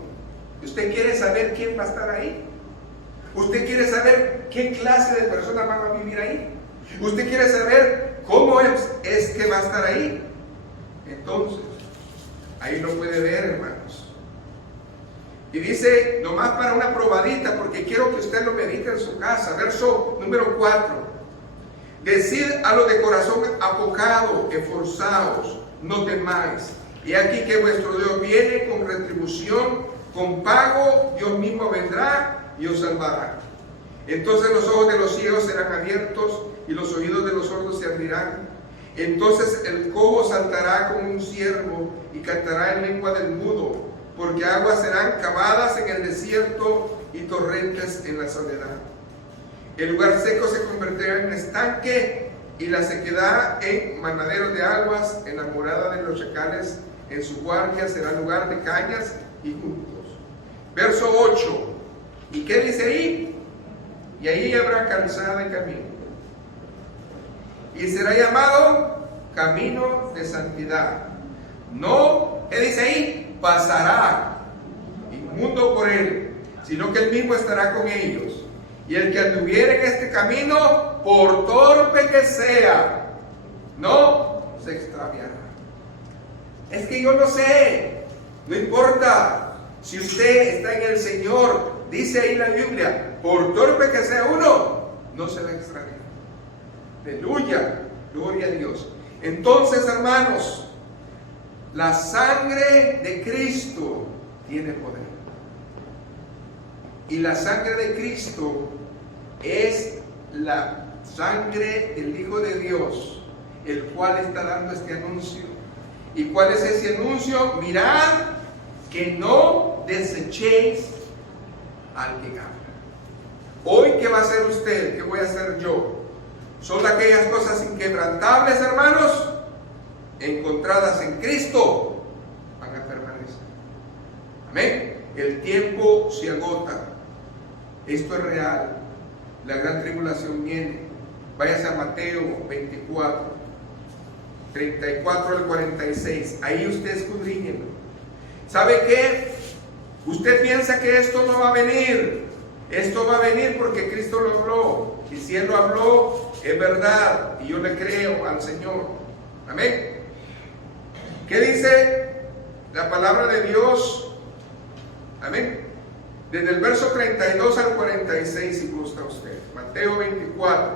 ¿Usted quiere saber quién va a estar ahí? ¿Usted quiere saber qué clase de personas van a vivir ahí? ¿Usted quiere saber cómo es que va a estar ahí? Entonces, ahí lo puede ver, hermanos. Y dice, nomás para una probadita, porque quiero que usted lo medite en su casa. Verso número 4. Decid a los de corazón apocado, esforzaos, no temáis. Y aquí que vuestro Dios viene con retribución, con pago, Dios mismo vendrá y os salvará. Entonces los ojos de los ciegos serán abiertos y los oídos de los sordos se abrirán. Entonces el cojo saltará como un ciervo y cantará en lengua del mudo, porque aguas serán cavadas en el desierto y torrentes en la soledad. El lugar seco se convertirá en estanque y la sequedad en manadero de aguas. En la morada de los chacales, en su guardia será lugar de cañas y juntos. Verso 8. ¿Y qué dice ahí? Y ahí habrá calzada y camino. Y será llamado camino de santidad. No, ¿qué dice ahí? Pasará inmundo por él, sino que él mismo estará con ellos. Y el que anduviere en este camino, por torpe que sea, no se extraviará. Es que yo no sé, no importa. Si usted está en el Señor, dice ahí la Biblia, por torpe que sea uno, no se va a extraviar. Aleluya, gloria a Dios. Entonces, hermanos, la sangre de Cristo tiene poder. Y la sangre de Cristo es la sangre del Hijo de Dios, el cual está dando este anuncio. ¿Y cuál es ese anuncio? Mirad que no desechéis al que habla. Hoy, ¿qué va a hacer usted? ¿Qué voy a hacer yo? Son aquellas cosas inquebrantables, hermanos, encontradas en Cristo, van a permanecer. Amén. El tiempo se agota. Esto es real. La gran tribulación viene. Váyase a Mateo 24, 34 al 46. Ahí usted escudriñelo. ¿Sabe qué? Usted piensa que esto no va a venir. Esto va a venir porque Cristo lo habló. Y si Él lo habló, es verdad. Y yo le creo al Señor. Amén. ¿Qué dice la palabra de Dios? Amén. Desde el verso 32 al 46, si gusta usted. Mateo 24.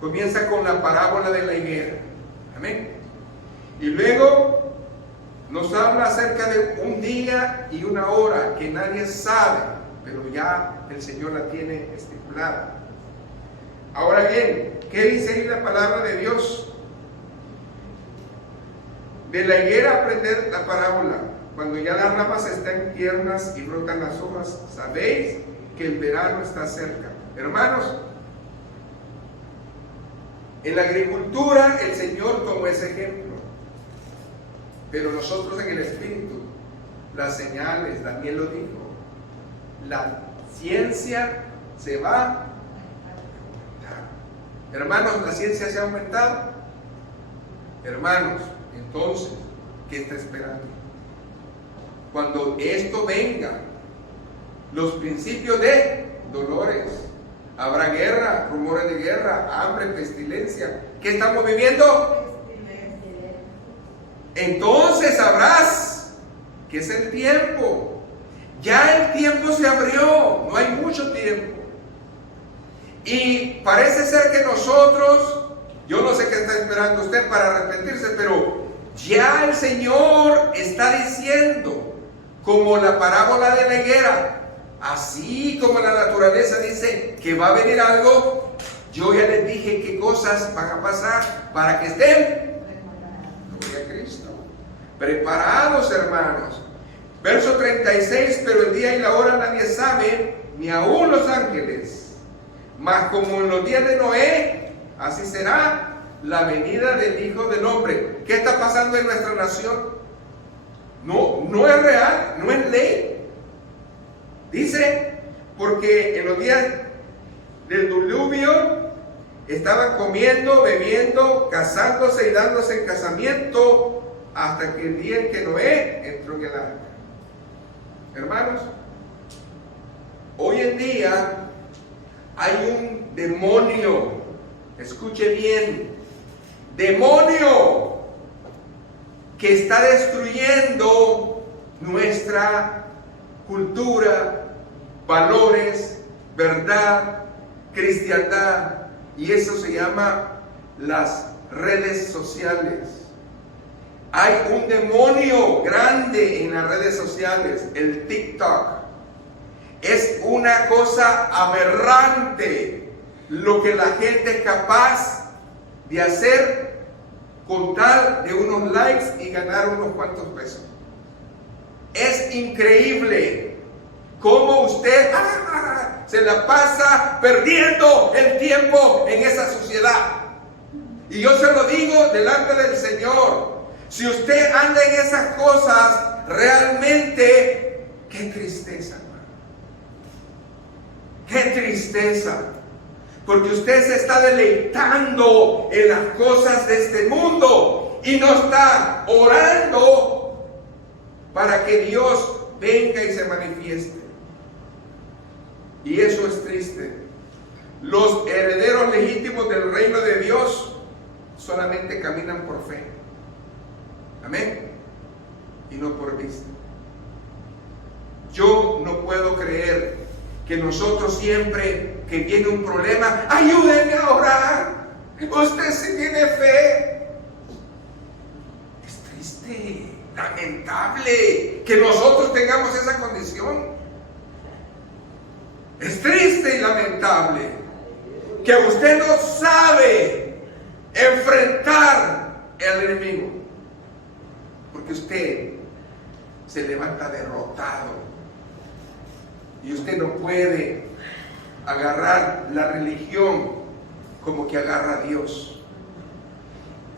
Comienza con la parábola de la higuera. Amén. Y luego nos habla acerca de un día y una hora que nadie sabe, pero ya el Señor la tiene estipulada. Ahora bien, ¿qué dice ahí la palabra de Dios? De la higuera aprender la parábola. cuando ya las ramas están tiernas y brotan las hojas, sabéis que el verano está cerca. Hermanos, en la agricultura el Señor tomó ese ejemplo, pero nosotros en el Espíritu, las señales, Daniel lo dijo, la ciencia se va a aumentar. Hermanos, la ciencia se ha aumentado. Hermanos, entonces, ¿qué está esperando? Cuando esto venga, los principios de dolores, habrá guerra, rumores de guerra, hambre, pestilencia. ¿Qué estamos viviendo? Entonces sabrás que es el tiempo. Ya el tiempo se abrió, no hay mucho tiempo. Y parece ser que nosotros, yo no sé qué está esperando usted para arrepentirse, pero ya el Señor está diciendo, como la parábola de la higuera, así como la naturaleza dice que va a venir algo, yo ya les dije qué cosas van a pasar para que estén, gloria a Cristo, preparados, hermanos. Verso 36, pero el día y la hora nadie sabe, ni aun los ángeles. Mas como en los días de Noé, así será la venida del Hijo del Hombre. ¿Qué está pasando en nuestra nación? No es real, no es ley. Dice, porque en los días del diluvio estaban comiendo, bebiendo, casándose y dándose en casamiento, hasta que el día en que Noé entró en el arca. Hermanos, hoy en día hay un demonio, escuche bien, demonio que está destruyendo nuestra cultura, valores, verdad, cristiandad, y eso se llama las redes sociales. Hay un demonio grande en las redes sociales, el TikTok. Es una cosa aberrante lo que la gente es capaz de hacer con tal de unos likes y ganar unos cuantos pesos. Es increíble cómo usted se la pasa perdiendo el tiempo en esa sociedad. Y yo se lo digo delante del Señor. Si usted anda en esas cosas, realmente, qué tristeza, hermano. Qué tristeza. Porque usted se está deleitando en las cosas de este mundo y no está orando para que Dios venga y se manifieste. Y eso es triste. Los herederos legítimos del reino de Dios solamente caminan por fe. Amén. Y no por vista. Yo no puedo creer que nosotros siempre que viene un problema, ayúdenme a orar. Usted sí tiene fe. Es triste, lamentable que nosotros tengamos esa condición. Es triste y lamentable que usted no sabe enfrentar al enemigo. Porque usted se levanta derrotado y usted no puede agarrar la religión como que agarra a Dios.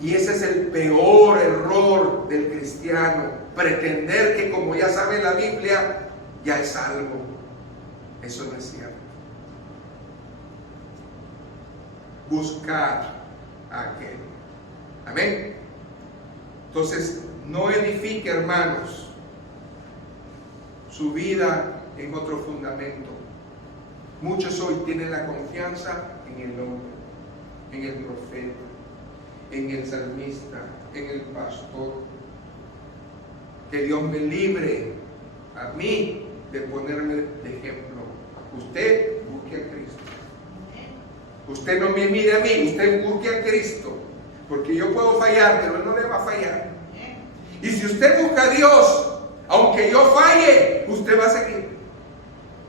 Y ese es el peor error del cristiano, pretender que como ya sabe la Biblia, ya es salvo. Eso no es cierto. Buscar a aquel. Amén. Entonces, no edifique, hermanos, su vida en otro fundamento. Muchos hoy tienen la confianza en el hombre, en el profeta, en el salmista, en el pastor. Que Dios me libre a mí de ponerme de ejemplo. Usted busque a Cristo. Usted no me mire a mí, usted busque a Cristo. Porque yo puedo fallar, pero Él no le va a fallar. Y si usted busca a Dios, aunque yo falle, usted va a seguir.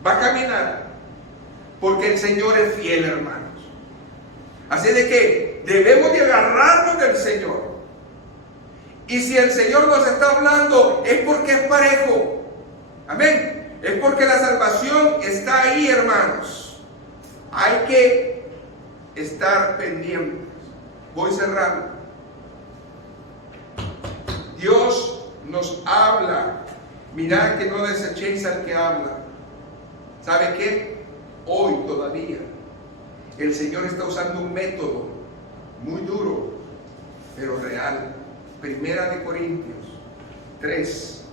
Va a caminar. Porque el Señor es fiel, hermanos. Así de que debemos de agarrarnos del Señor. Y si el Señor nos está hablando, es porque es parejo. Amén. Es porque la salvación está ahí, hermanos. Hay que estar pendientes. Voy cerrando. Dios nos habla. Mirad que no desechéis al que habla. ¿Sabe qué? Hoy todavía el Señor está usando un método muy duro, pero real. Primera de Corintios 3,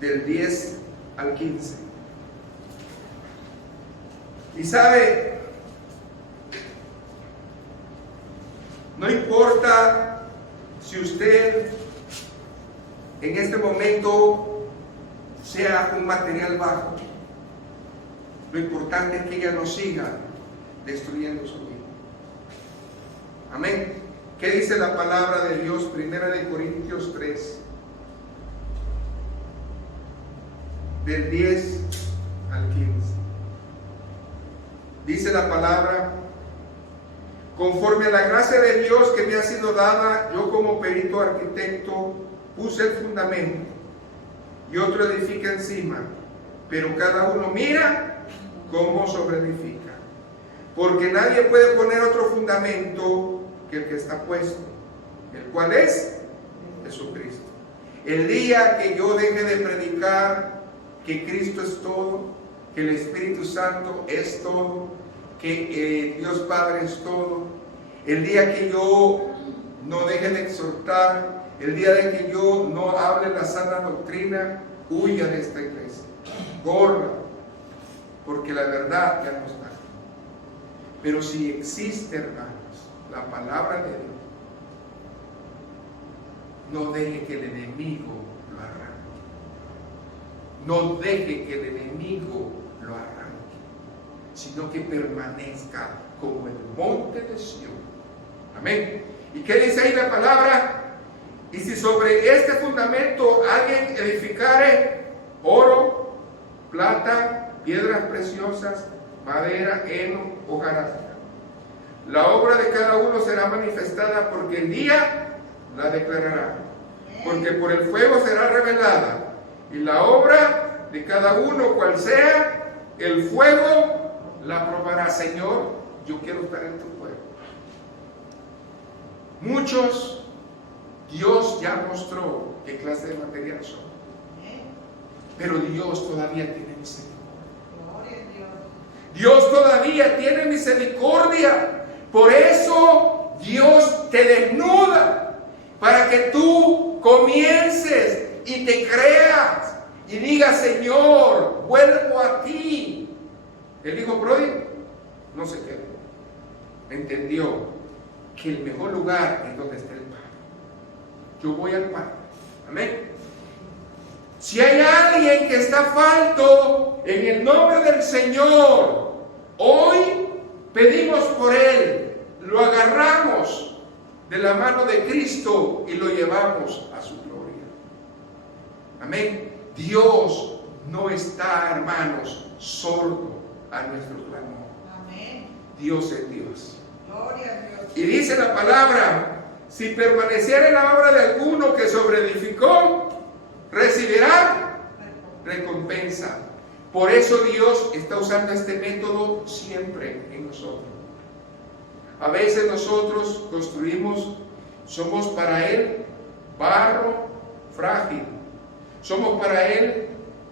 del 10 al 15. Y sabe, no importa si usted en este momento sea un material bajo, lo importante es que ella no siga destruyendo su vida. Amén. ¿Qué dice la palabra de Dios? Primera de Corintios 3, del 10 al 15. Dice la palabra: conforme a la gracia de Dios que me ha sido dada, yo como perito arquitecto puse el fundamento y otro edifica encima, pero cada uno mira cómo sobreedifica. Porque nadie puede poner otro fundamento que el que está puesto, el cual es Jesucristo. El día que yo deje de predicar que Cristo es todo, que el Espíritu Santo es todo, que Dios Padre es todo, el día que yo no deje de exhortar, el día de que yo no hable la sana doctrina, huya de esta iglesia, corra, porque la verdad ya no está. Pero si existe, hermanos, la palabra de Dios, no deje que el enemigo lo arranque. No deje que el enemigo lo arranque, sino que permanezca como el monte de Sión. Amén. ¿Y qué dice ahí la palabra? Y si sobre este fundamento alguien edificare oro, plata, piedras preciosas, madera, heno, hojarasca, la obra de cada uno será manifestada, porque el día la declarará. Porque por el fuego será revelada, y la obra de cada uno, cual sea, el fuego la probará. Señor, yo quiero estar en tu fuego. Muchos, Dios ya mostró qué clase de material son, pero Dios todavía tiene misericordia. Dios todavía tiene misericordia. Por eso Dios te desnuda, para que tú comiences y te creas y digas: Señor, vuelvo a ti. El hijo pródigo no se quedó, entendió que el mejor lugar es donde está el Padre. Yo voy al Padre. Amén. Si hay alguien que está falto, en el nombre del Señor, hoy pedimos por él, lo agarramos de la mano de Cristo y lo llevamos a su gloria. Amén. Dios no está, hermanos, sordo a nuestro clamor. Amén. Dios es Dios. Gloria a Dios. Y dice la palabra: si permaneciera en la obra de alguno que sobreedificó, recibirá recompensa. Por eso Dios está usando este método siempre en nosotros. A veces nosotros construimos, somos para Él barro frágil, somos para Él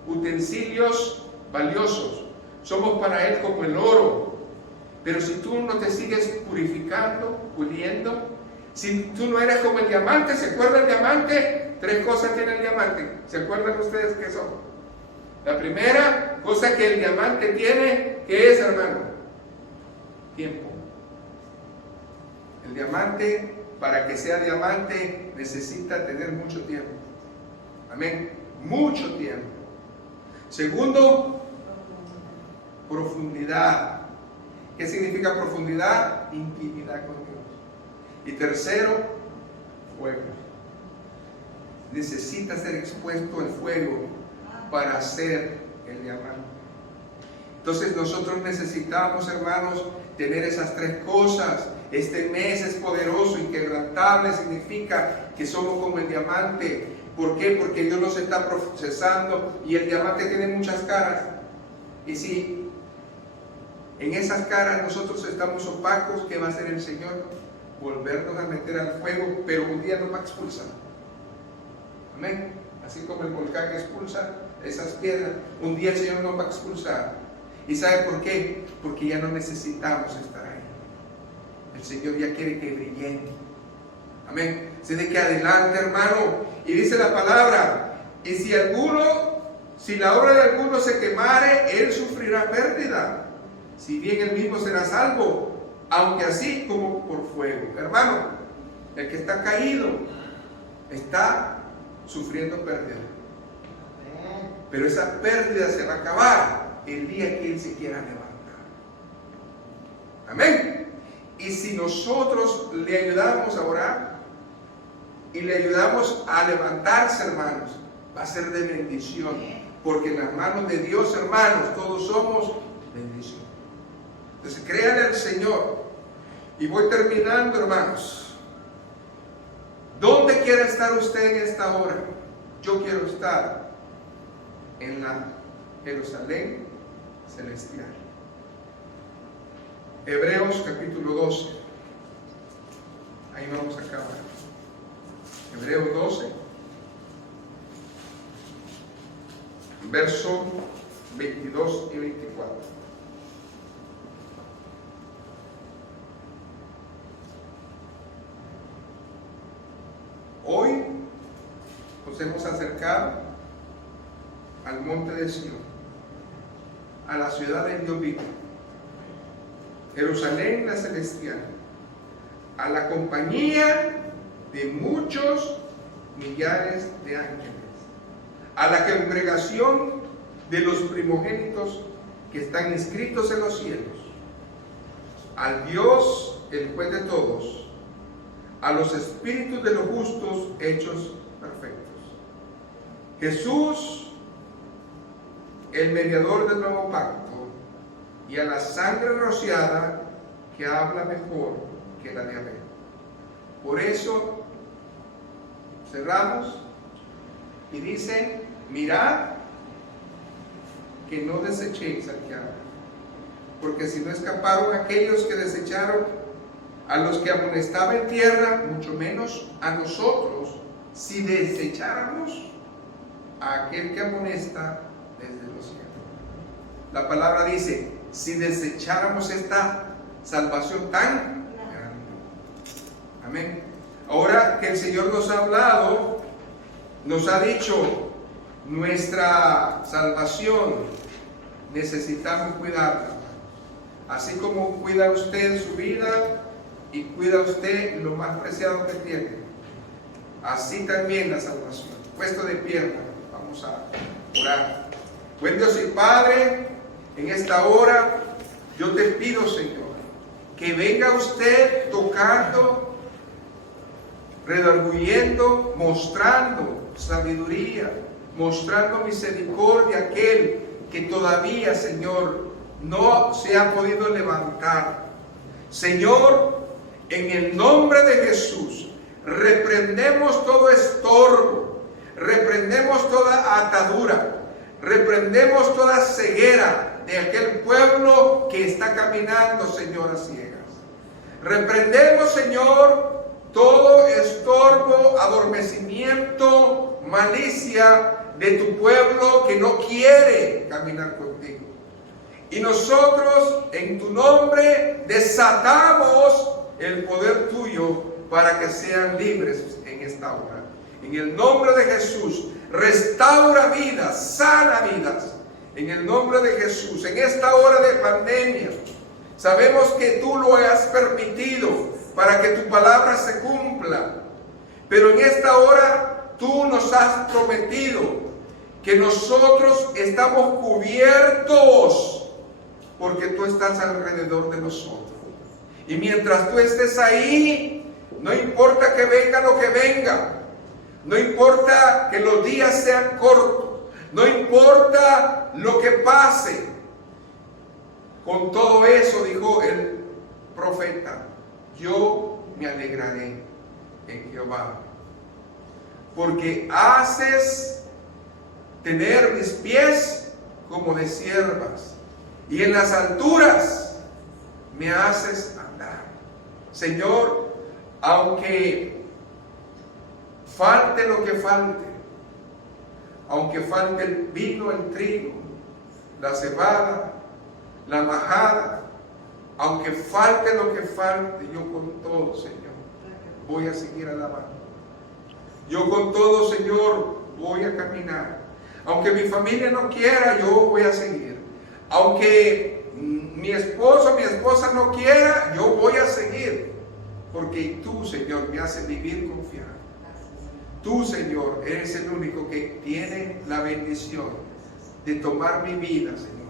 utensilios valiosos, somos para Él como el oro. Pero si tú no te sigues purificando, puliendo, si tú no eres como el diamante, ¿se acuerdan del diamante? 3 cosas tiene el diamante. ¿Se acuerdan ustedes qué son? La primera cosa que el diamante tiene, ¿qué es, hermano? Tiempo. El diamante, para que sea diamante, necesita tener mucho tiempo. Amén. Mucho tiempo. Segundo, profundidad. ¿Qué significa profundidad? Intimidad con Dios. Y tercero, fuego. Necesita ser expuesto al fuego para hacer el diamante. Entonces nosotros necesitamos, hermanos, tener esas 3 cosas. Este mes es poderoso, inquebrantable, significa que somos como el diamante. ¿Por qué? Porque Dios nos está procesando y el diamante tiene muchas caras. Y si en esas caras nosotros estamos opacos, ¿qué va a hacer el Señor? Volvernos a meter al fuego, pero un día nos va a expulsar. Amén. Así como el volcán expulsa esas piedras, un día el Señor nos va a expulsar. ¿Y sabe por qué? Porque ya no necesitamos estar ahí. El Señor ya quiere que brillemos. Amén. Así de que adelante, hermano. Y dice la palabra, y si la obra de alguno se quemare, él sufrirá pérdida, si bien él mismo será salvo, aunque así como por fuego. Hermano, el que está caído está sufriendo pérdida. Pero esa pérdida se va a acabar el día que él se quiera levantar. Amén. Y si nosotros le ayudamos a orar y le ayudamos a levantarse, hermanos, va a ser de bendición. Porque en las manos de Dios, hermanos, todos somos bendición. Entonces, créanle al Señor. Y voy terminando, hermanos. ¿Dónde quiere estar usted en esta hora? Yo quiero estar en la Jerusalén celestial. Hebreos capítulo 12. Ahí vamos a acabar. Hebreos 12, versos 22 y 24. Hoy nos hemos acercado al monte de Sion, a la ciudad del Dios vivo, Jerusalén la celestial, a la compañía de muchos millares de ángeles, a la congregación de los primogénitos que están inscritos en los cielos, al Dios, el juez de todos, a los espíritus de los justos hechos perfectos, Jesús, el mediador del nuevo pacto, y a la sangre rociada que habla mejor que la de Abel. Por eso cerramos y dice: mirad que no desechéis al que habla, porque si no escaparon aquellos que desecharon a los que amonestaba en tierra, mucho menos a nosotros, si desecháramos a aquel que amonesta desde los cielos. La palabra dice: si desecháramos esta salvación tan grande. Amén. Ahora que el Señor nos ha hablado, nos ha dicho nuestra salvación, necesitamos cuidarla. Así como cuida usted su vida y cuida usted lo más preciado que tiene, así también la salvación. Puesto de pie, hermano, vamos a orar. Buen Dios y Padre, en esta hora yo te pido, Señor, que venga usted tocando, redarguyendo, mostrando sabiduría, mostrando misericordia a aquel que todavía, Señor, no se ha podido levantar. Señor, en el nombre de Jesús, reprendemos todo estorbo, reprendemos toda atadura, reprendemos toda ceguera de aquel pueblo que está caminando, Señor, a ciegas. Reprendemos, Señor, todo estorbo, adormecimiento, malicia de tu pueblo que no quiere caminar contigo. Y nosotros, en tu nombre, desatamos el poder tuyo para que sean libres en esta hora. En el nombre de Jesús, restaura vidas, sana vidas. En el nombre de Jesús, en esta hora de pandemia, sabemos que tú lo has permitido para que tu palabra se cumpla. Pero en esta hora tú nos has prometido que nosotros estamos cubiertos porque tú estás alrededor de nosotros. Y mientras tú estés ahí, no importa que venga lo que venga, no importa que los días sean cortos, no importa lo que pase. Con todo eso, dijo el profeta, yo me alegraré en Jehová, porque haces tener mis pies como de siervas, y en las alturas me haces andar. Señor, aunque falte lo que falte, aunque falte el vino, el trigo, la cebada, la majada, aunque falte lo que falte, yo con todo, Señor, voy a seguir alabando. Yo con todo, Señor, voy a caminar. Aunque mi familia no quiera, yo voy a seguir. Aunque mi esposo, mi esposa no quiera, yo voy a seguir. Porque tú, Señor, me haces vivir confiado. Tú, Señor, eres el único que tiene la bendición de tomar mi vida, Señor,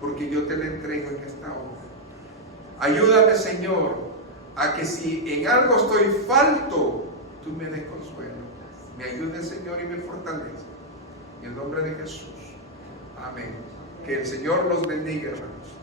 porque yo te la entrego en esta hora. Ayúdame, Señor, a que si en algo estoy falto, tú me des consuelo. Me ayudes, Señor, y me fortalezca. En el nombre de Jesús. Amén. Que el Señor los bendiga, hermanos.